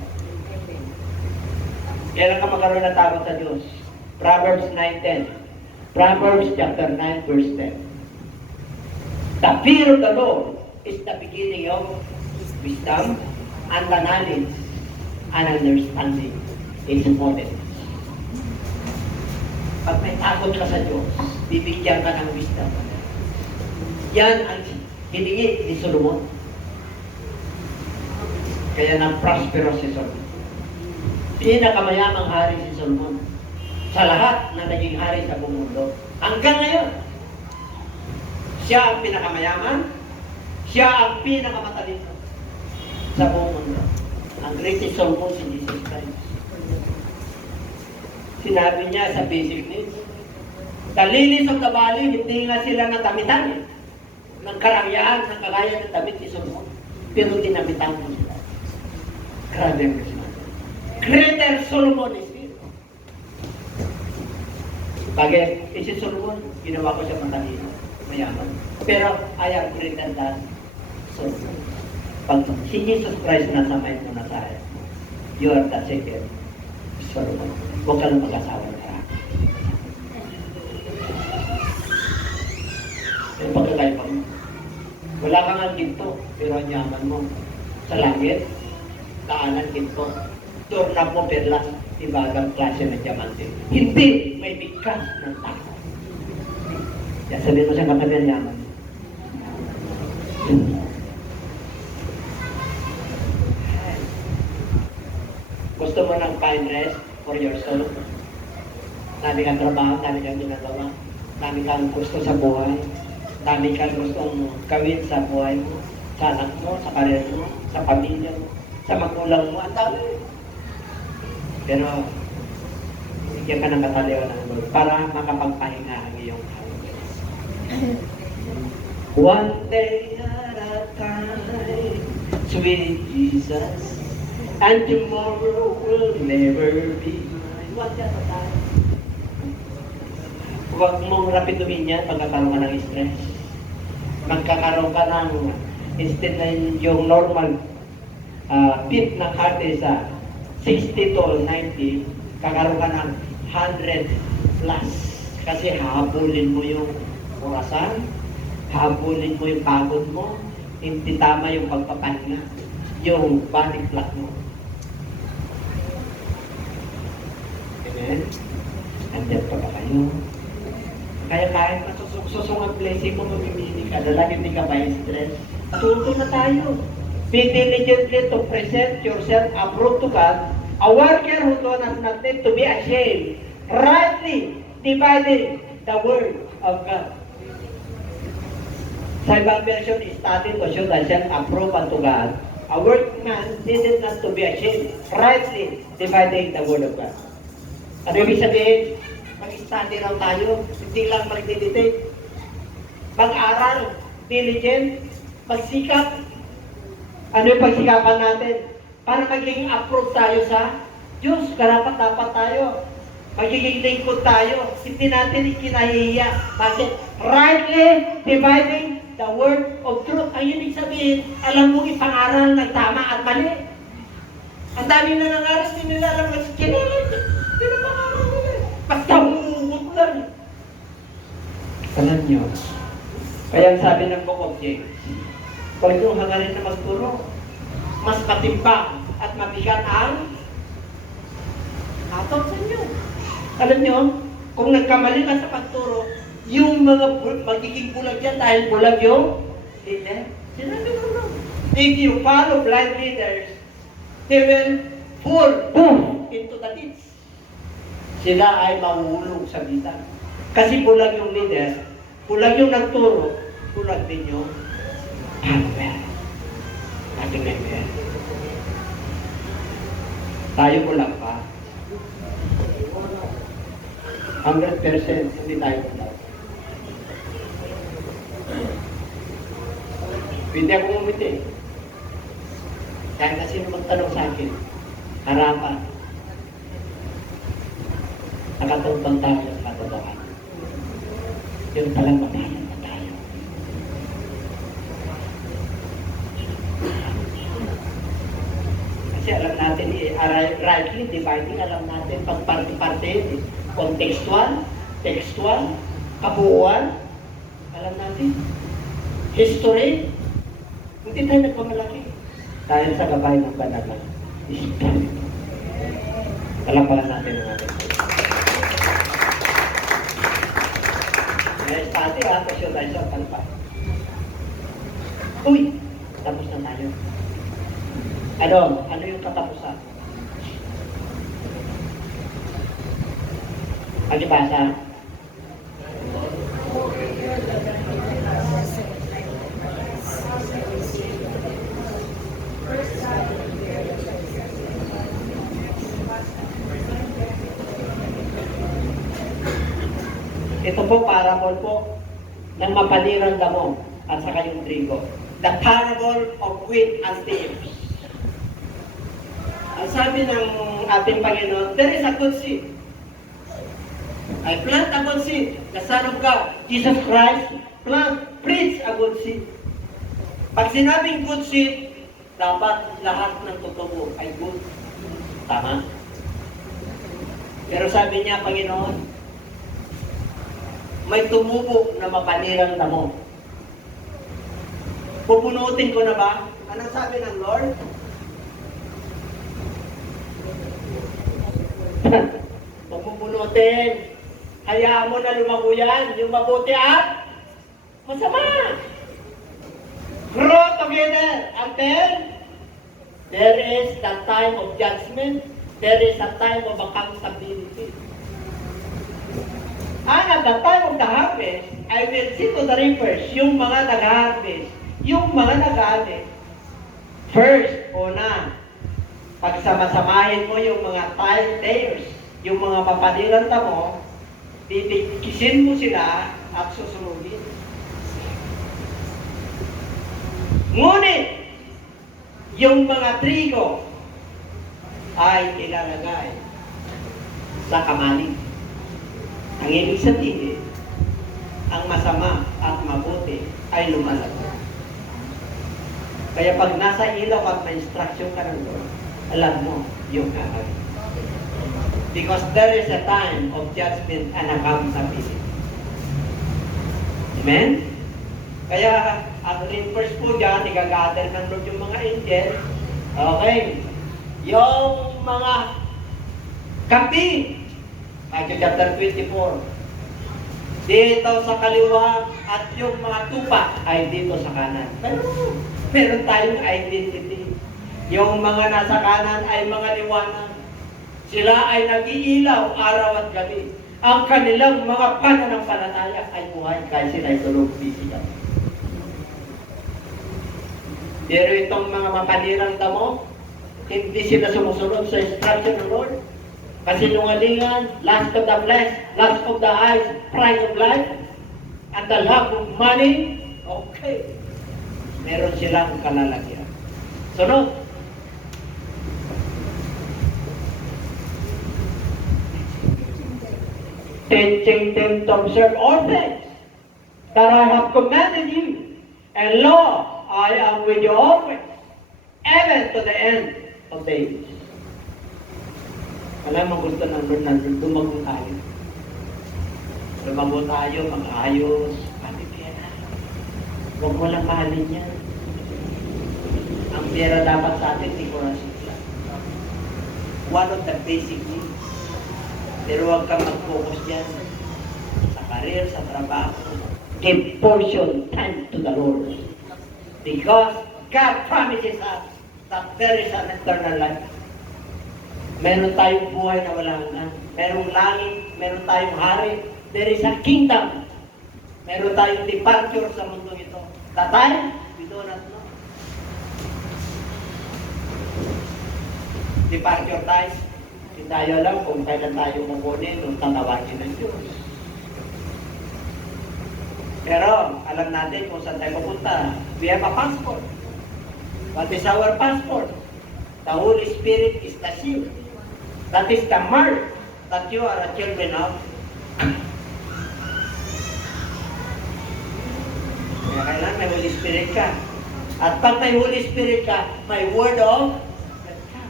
Kailan ka magkaroon ng takot sa Diyos? Proverbs 9:10. Proverbs chapter 9 verse 10. The fear of the Lord is the beginning of wisdom, and the knowledge and understanding is modest. Pag may takot ka sa Diyos, bibigyan ka ng wisdom. Yan ang hiningi ni Solomon. Kaya nang-prosperous si Solomon. Pinakamayamang hari si Solomon sa lahat na naging hari sa buong mundo. Hanggang ngayon, siya ang pinakamayaman, siya ang pinakamatalino sa buong mundo. Ang greatest Solomon si Jesus Christ. Sinabi niya sa basic needs, the lilies of the valley, hindi nga sila natamitan ng karangyaan, ng kagaya ng damit ni Solomon. Pero dinamitan mo sila. Grabe ang Christmas. Greater Solomon is here. Bagay, si Solomon, ginawa ko siya matalino, mayaman. Pero I am greater than Solomon. Pag si Jesus Christ nasa mind mo na tayo, you are the second Solomon. Huwag ka lang mag-asawa na marami. Pero pagkakaiba mo, wala kang ang ginto, pero ang yaman mo sa langit, daanan ginto. Torna mo perlas, ibagang klase ng diamante. Hindi may bigkas ng tao. Kaya sabihin mo sa katabi ang yaman. Gusto mo ng fine rest for your soul? Dami kang trabaho, dami kang ginagawa, dami kang gusto sa buhay, dami kang gustong gawin sa buhay mo, sa anak mo, sa karir mo, sa pamilya mo, sa magulang mo, ang dami. Pero, bigyan ka ng kataliwan ng Lord para makapagpahinga ang iyong hawak. One day at a time, sweet Jesus, and tomorrow will never be mine. One day at a time. Huwag mong rapiduhin yan pagkakaroon ka ng stress. Magkakaroon ka ng, instead na yung normal beat ng heart is 60 to 90, kakaroon ka ng 100 plus. Kasi habulin mo yung orasan, habulin mo yung pagod mo, hindi tama yung pagpapahinga, yung body clock mo. Amen? Andiyan pa ba kayo? Kaya kahit masusok ang blessing mo, mamimili ka, lagi hindi ka by stress. Tuto na tayo. Be diligently to present yourself approved to God, a worker who does not need to be ashamed, rightly dividing the word of God. Sa ibang version, study to show thyself approved unto God, a workman needed not to be ashamed, rightly dividing the word of God. Ano ibig sabihin? Mag-study raw tayo, hindi lang mag-meditate. Mag-aral, diligent, magsikap. Ano yung pagsikapan natin? Para magiging approve tayo sa Diyos, karapat-dapat tayo. Magiging lingkod tayo. Hindi natin ikinahihiya. Bakit? Rightly dividing the word of truth. Ang ibig sabihin, alam mong ipang-aral ng tama at mali. Ang dami na nangaral, hindi nila alam na kinala. Hindi na pangaral nila. Basta umuungot lang. Alam nyo, kaya ang sabi ng Book of James, huwag nyo hangarin na magturo. Mas matimbang at mabigat ang atong sa inyo. Alam nyo, kung nagkamali ka sa pagturo, yung mga magiging bulag yan dahil bulag yung leader. Sinabi ko no. If you follow blind leaders, they will fall boom into the ditch. Sila ay mahuhulog sa bitan. Kasi bulag yung leader, bulag yung nagturo, bulag din yung follower. Ating member. Tayo bulag pa. 100% hindi tayo bulag. Pwede akong umiti. Kahit na sino magtanong sa akin, harapan. Nakatuntang tayo sa katotohanan. Yun palang matayan na tayo. Kasi alam natin, rightly dividing, alam natin, pag parte-parte, contextual, textual, kabuuan, alam natin. History, hindi tayo nagpamalaki. Dahil sa gabay ng banal na Espiritu. Talampakan natin ang ating. May study ha, kasi tayo sa palpa. Uy! Tapos na tayo. Ano yung katapusan? Pagibasa. Ito po parable po ng mapanirang damo at saka yung trigo. The parable of wheat and tares. Ang sabi ng ating Panginoon, there is a good seed. I plant a good seed. The Son of God, Jesus Christ, preach a good seed. Pag sinabing good seed, dapat lahat ng totoo ay good. Tama? Pero sabi niya, Panginoon, may tumubo na mapanirang damo. Pupunutin ko na ba? Anong sabi ng Lord? Pupunutin. Hayaan mo na lumago yan. Yung mabuti at masama. Grow together until there is the time of judgment. There is a time of accountability. And at the time of the harvest, I will see to the reapers, yung mga nag-harvest, yung mga nag-harvest. First, una, pagsamasamahin mo yung mga tares, yung mga mapanirang mo, titikisin mo sila at susunugin. Ngunit, yung mga trigo ay ilalagay sa kamalig. Ang ibig sabihin, ang masama at mabuti ay lumalago. Kaya pag nasa ilaw at may instruction ka ng Lord, alam mo yung gagawin. Because there is a time of judgment and accountability. Amen? Kaya, ang first po dyan, igagather ng Lord yung mga angel. Okay. Yung mga kambing, Matthew chapter 24. Dito sa kaliwa at yung mga tupa ay dito sa kanan. Pero meron tayong identity. Yung mga nasa kanan ay mga liwanag. Sila ay nag-iilaw araw at gabi. Ang kanilang mga pananampalataya ay buhay kahit sila ay tulog physical. Pero itong mga mapanirang damo, hindi sila sumusunod sa instruction ng Lord. Kasinungalingan, lust of the flesh, lust of the eyes, pride of life, and the love of money. Okay. Meron silang kalalagyan. Sunod. Teaching them to observe all things that I have commanded you. And lo, I am with you always, even to the end of days. Alam mo, gusto ng Lord na lumago tayo. Lumago tayo, mag-ayos. Pati pera. Huwag mo lang mahalin yan. Ang pera dapat sa atin, dekorasyon lang. One of the basic needs. Pero huwag kang mag-focus dyan. Sa career, sa trabaho. Give portion time to the Lord. Because God promises us that there is an eternal life. Meron tayong buhay na wala na. Merong langit, meron tayong hari. There is a kingdom. Meron tayong departure sa mundo ito. The time, we do not know. Departure time, hindi tayo alam kung kailan tayo kukunin o tatawagin ng Diyos. Pero, alam natin kung saan tayo pupunta. We have a passport. What is our passport? The Holy Spirit is the seal. That is the mark that you are a children of. Kaya kailangan may Holy Spirit ka. At pag may Holy Spirit ka, may word of God ka.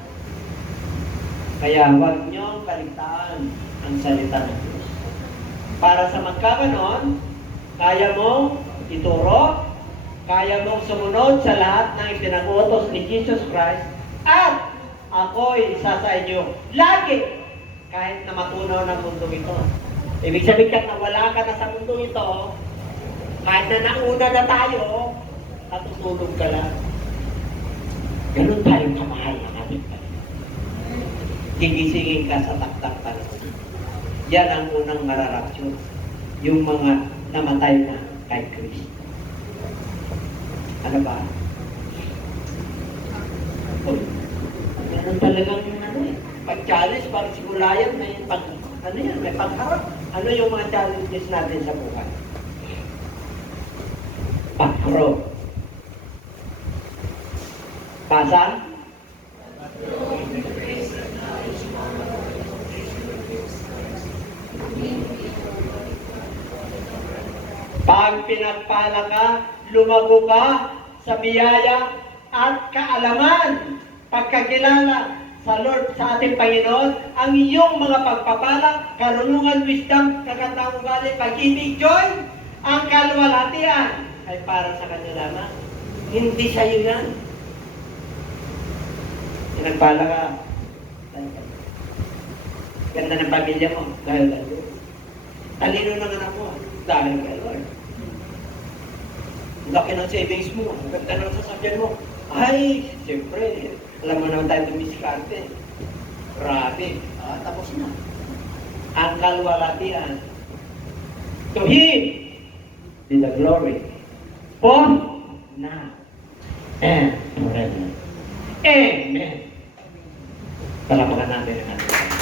Kaya huwag niyong kaligtaan ang salita ng Diyos. Para sa magkaganon, kaya mong ituro, kaya mong sumunod sa lahat ng ipinag-utos ni Jesus Christ, at ako'y isa sa inyo lagi kahit na matunaw ng mundo ito. Ibig sabihin ka na wala ka na sa mundo ito, kahit na nauna na tayo, natutulog ka lang. Ganun tayong kamahal ng ating Panginoon. Gigisingin ka sa taktak panahon. Yan ang unang mararapsyon. Yung mga namatay na kay Kristo. Ano ba? Meron talagang pag-challenge, parang sigulayan, may may pagharap. Ano yung mga challenges natin sa buhay? Pag-grow. Pasa? Pag pinagpala ka, lumago ka sa biyaya at kaalaman, pagkakilala sa Lord, sa ating Panginoon, ang iyong mga pagpapala, karunungan, wisdom, kakatang ugali, pag-ibig, joy, ang kaluwalhatian ay para sa Kanya lamang. Hindi sa iyo yan. Pinagpala ka, ganda ng pamilya mo, dahil kay Lord. Talino ng anak mo, dahil kay Lord. Laki ng savings mo, ganda ng sasakyan mo. Ay, siyempre, alam mo naman tayo dumiskarte. Grabe. Tapos na. Ang kalwalatian. To Him be the glory. Both now and forever. Amen. Palapakan natin ang ating Panginoon.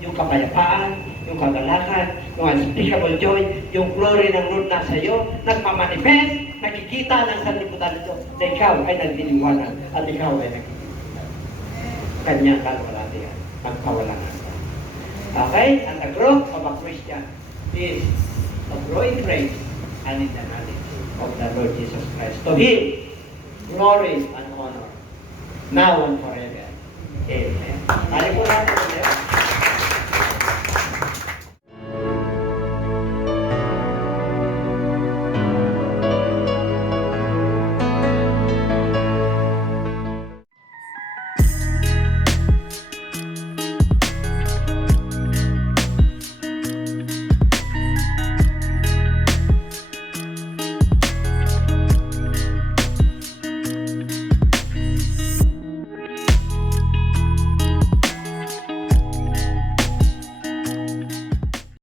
Yung kapayapaan, yung kagalakan, yung unspeakable joy, yung glory ng Lord nasa iyo, nagmamanifest, nakikita ng sanlibutan nito na ikaw ay nagdiliwanag at ikaw ay nakikita. Kanyang kalwalatian, magkawalangan ka. Okay? And the growth of a Christian is of growing grace and in the knowledge of the Lord Jesus Christ. To Him, glory and honor, now and forever. Amen. Tayo po natin.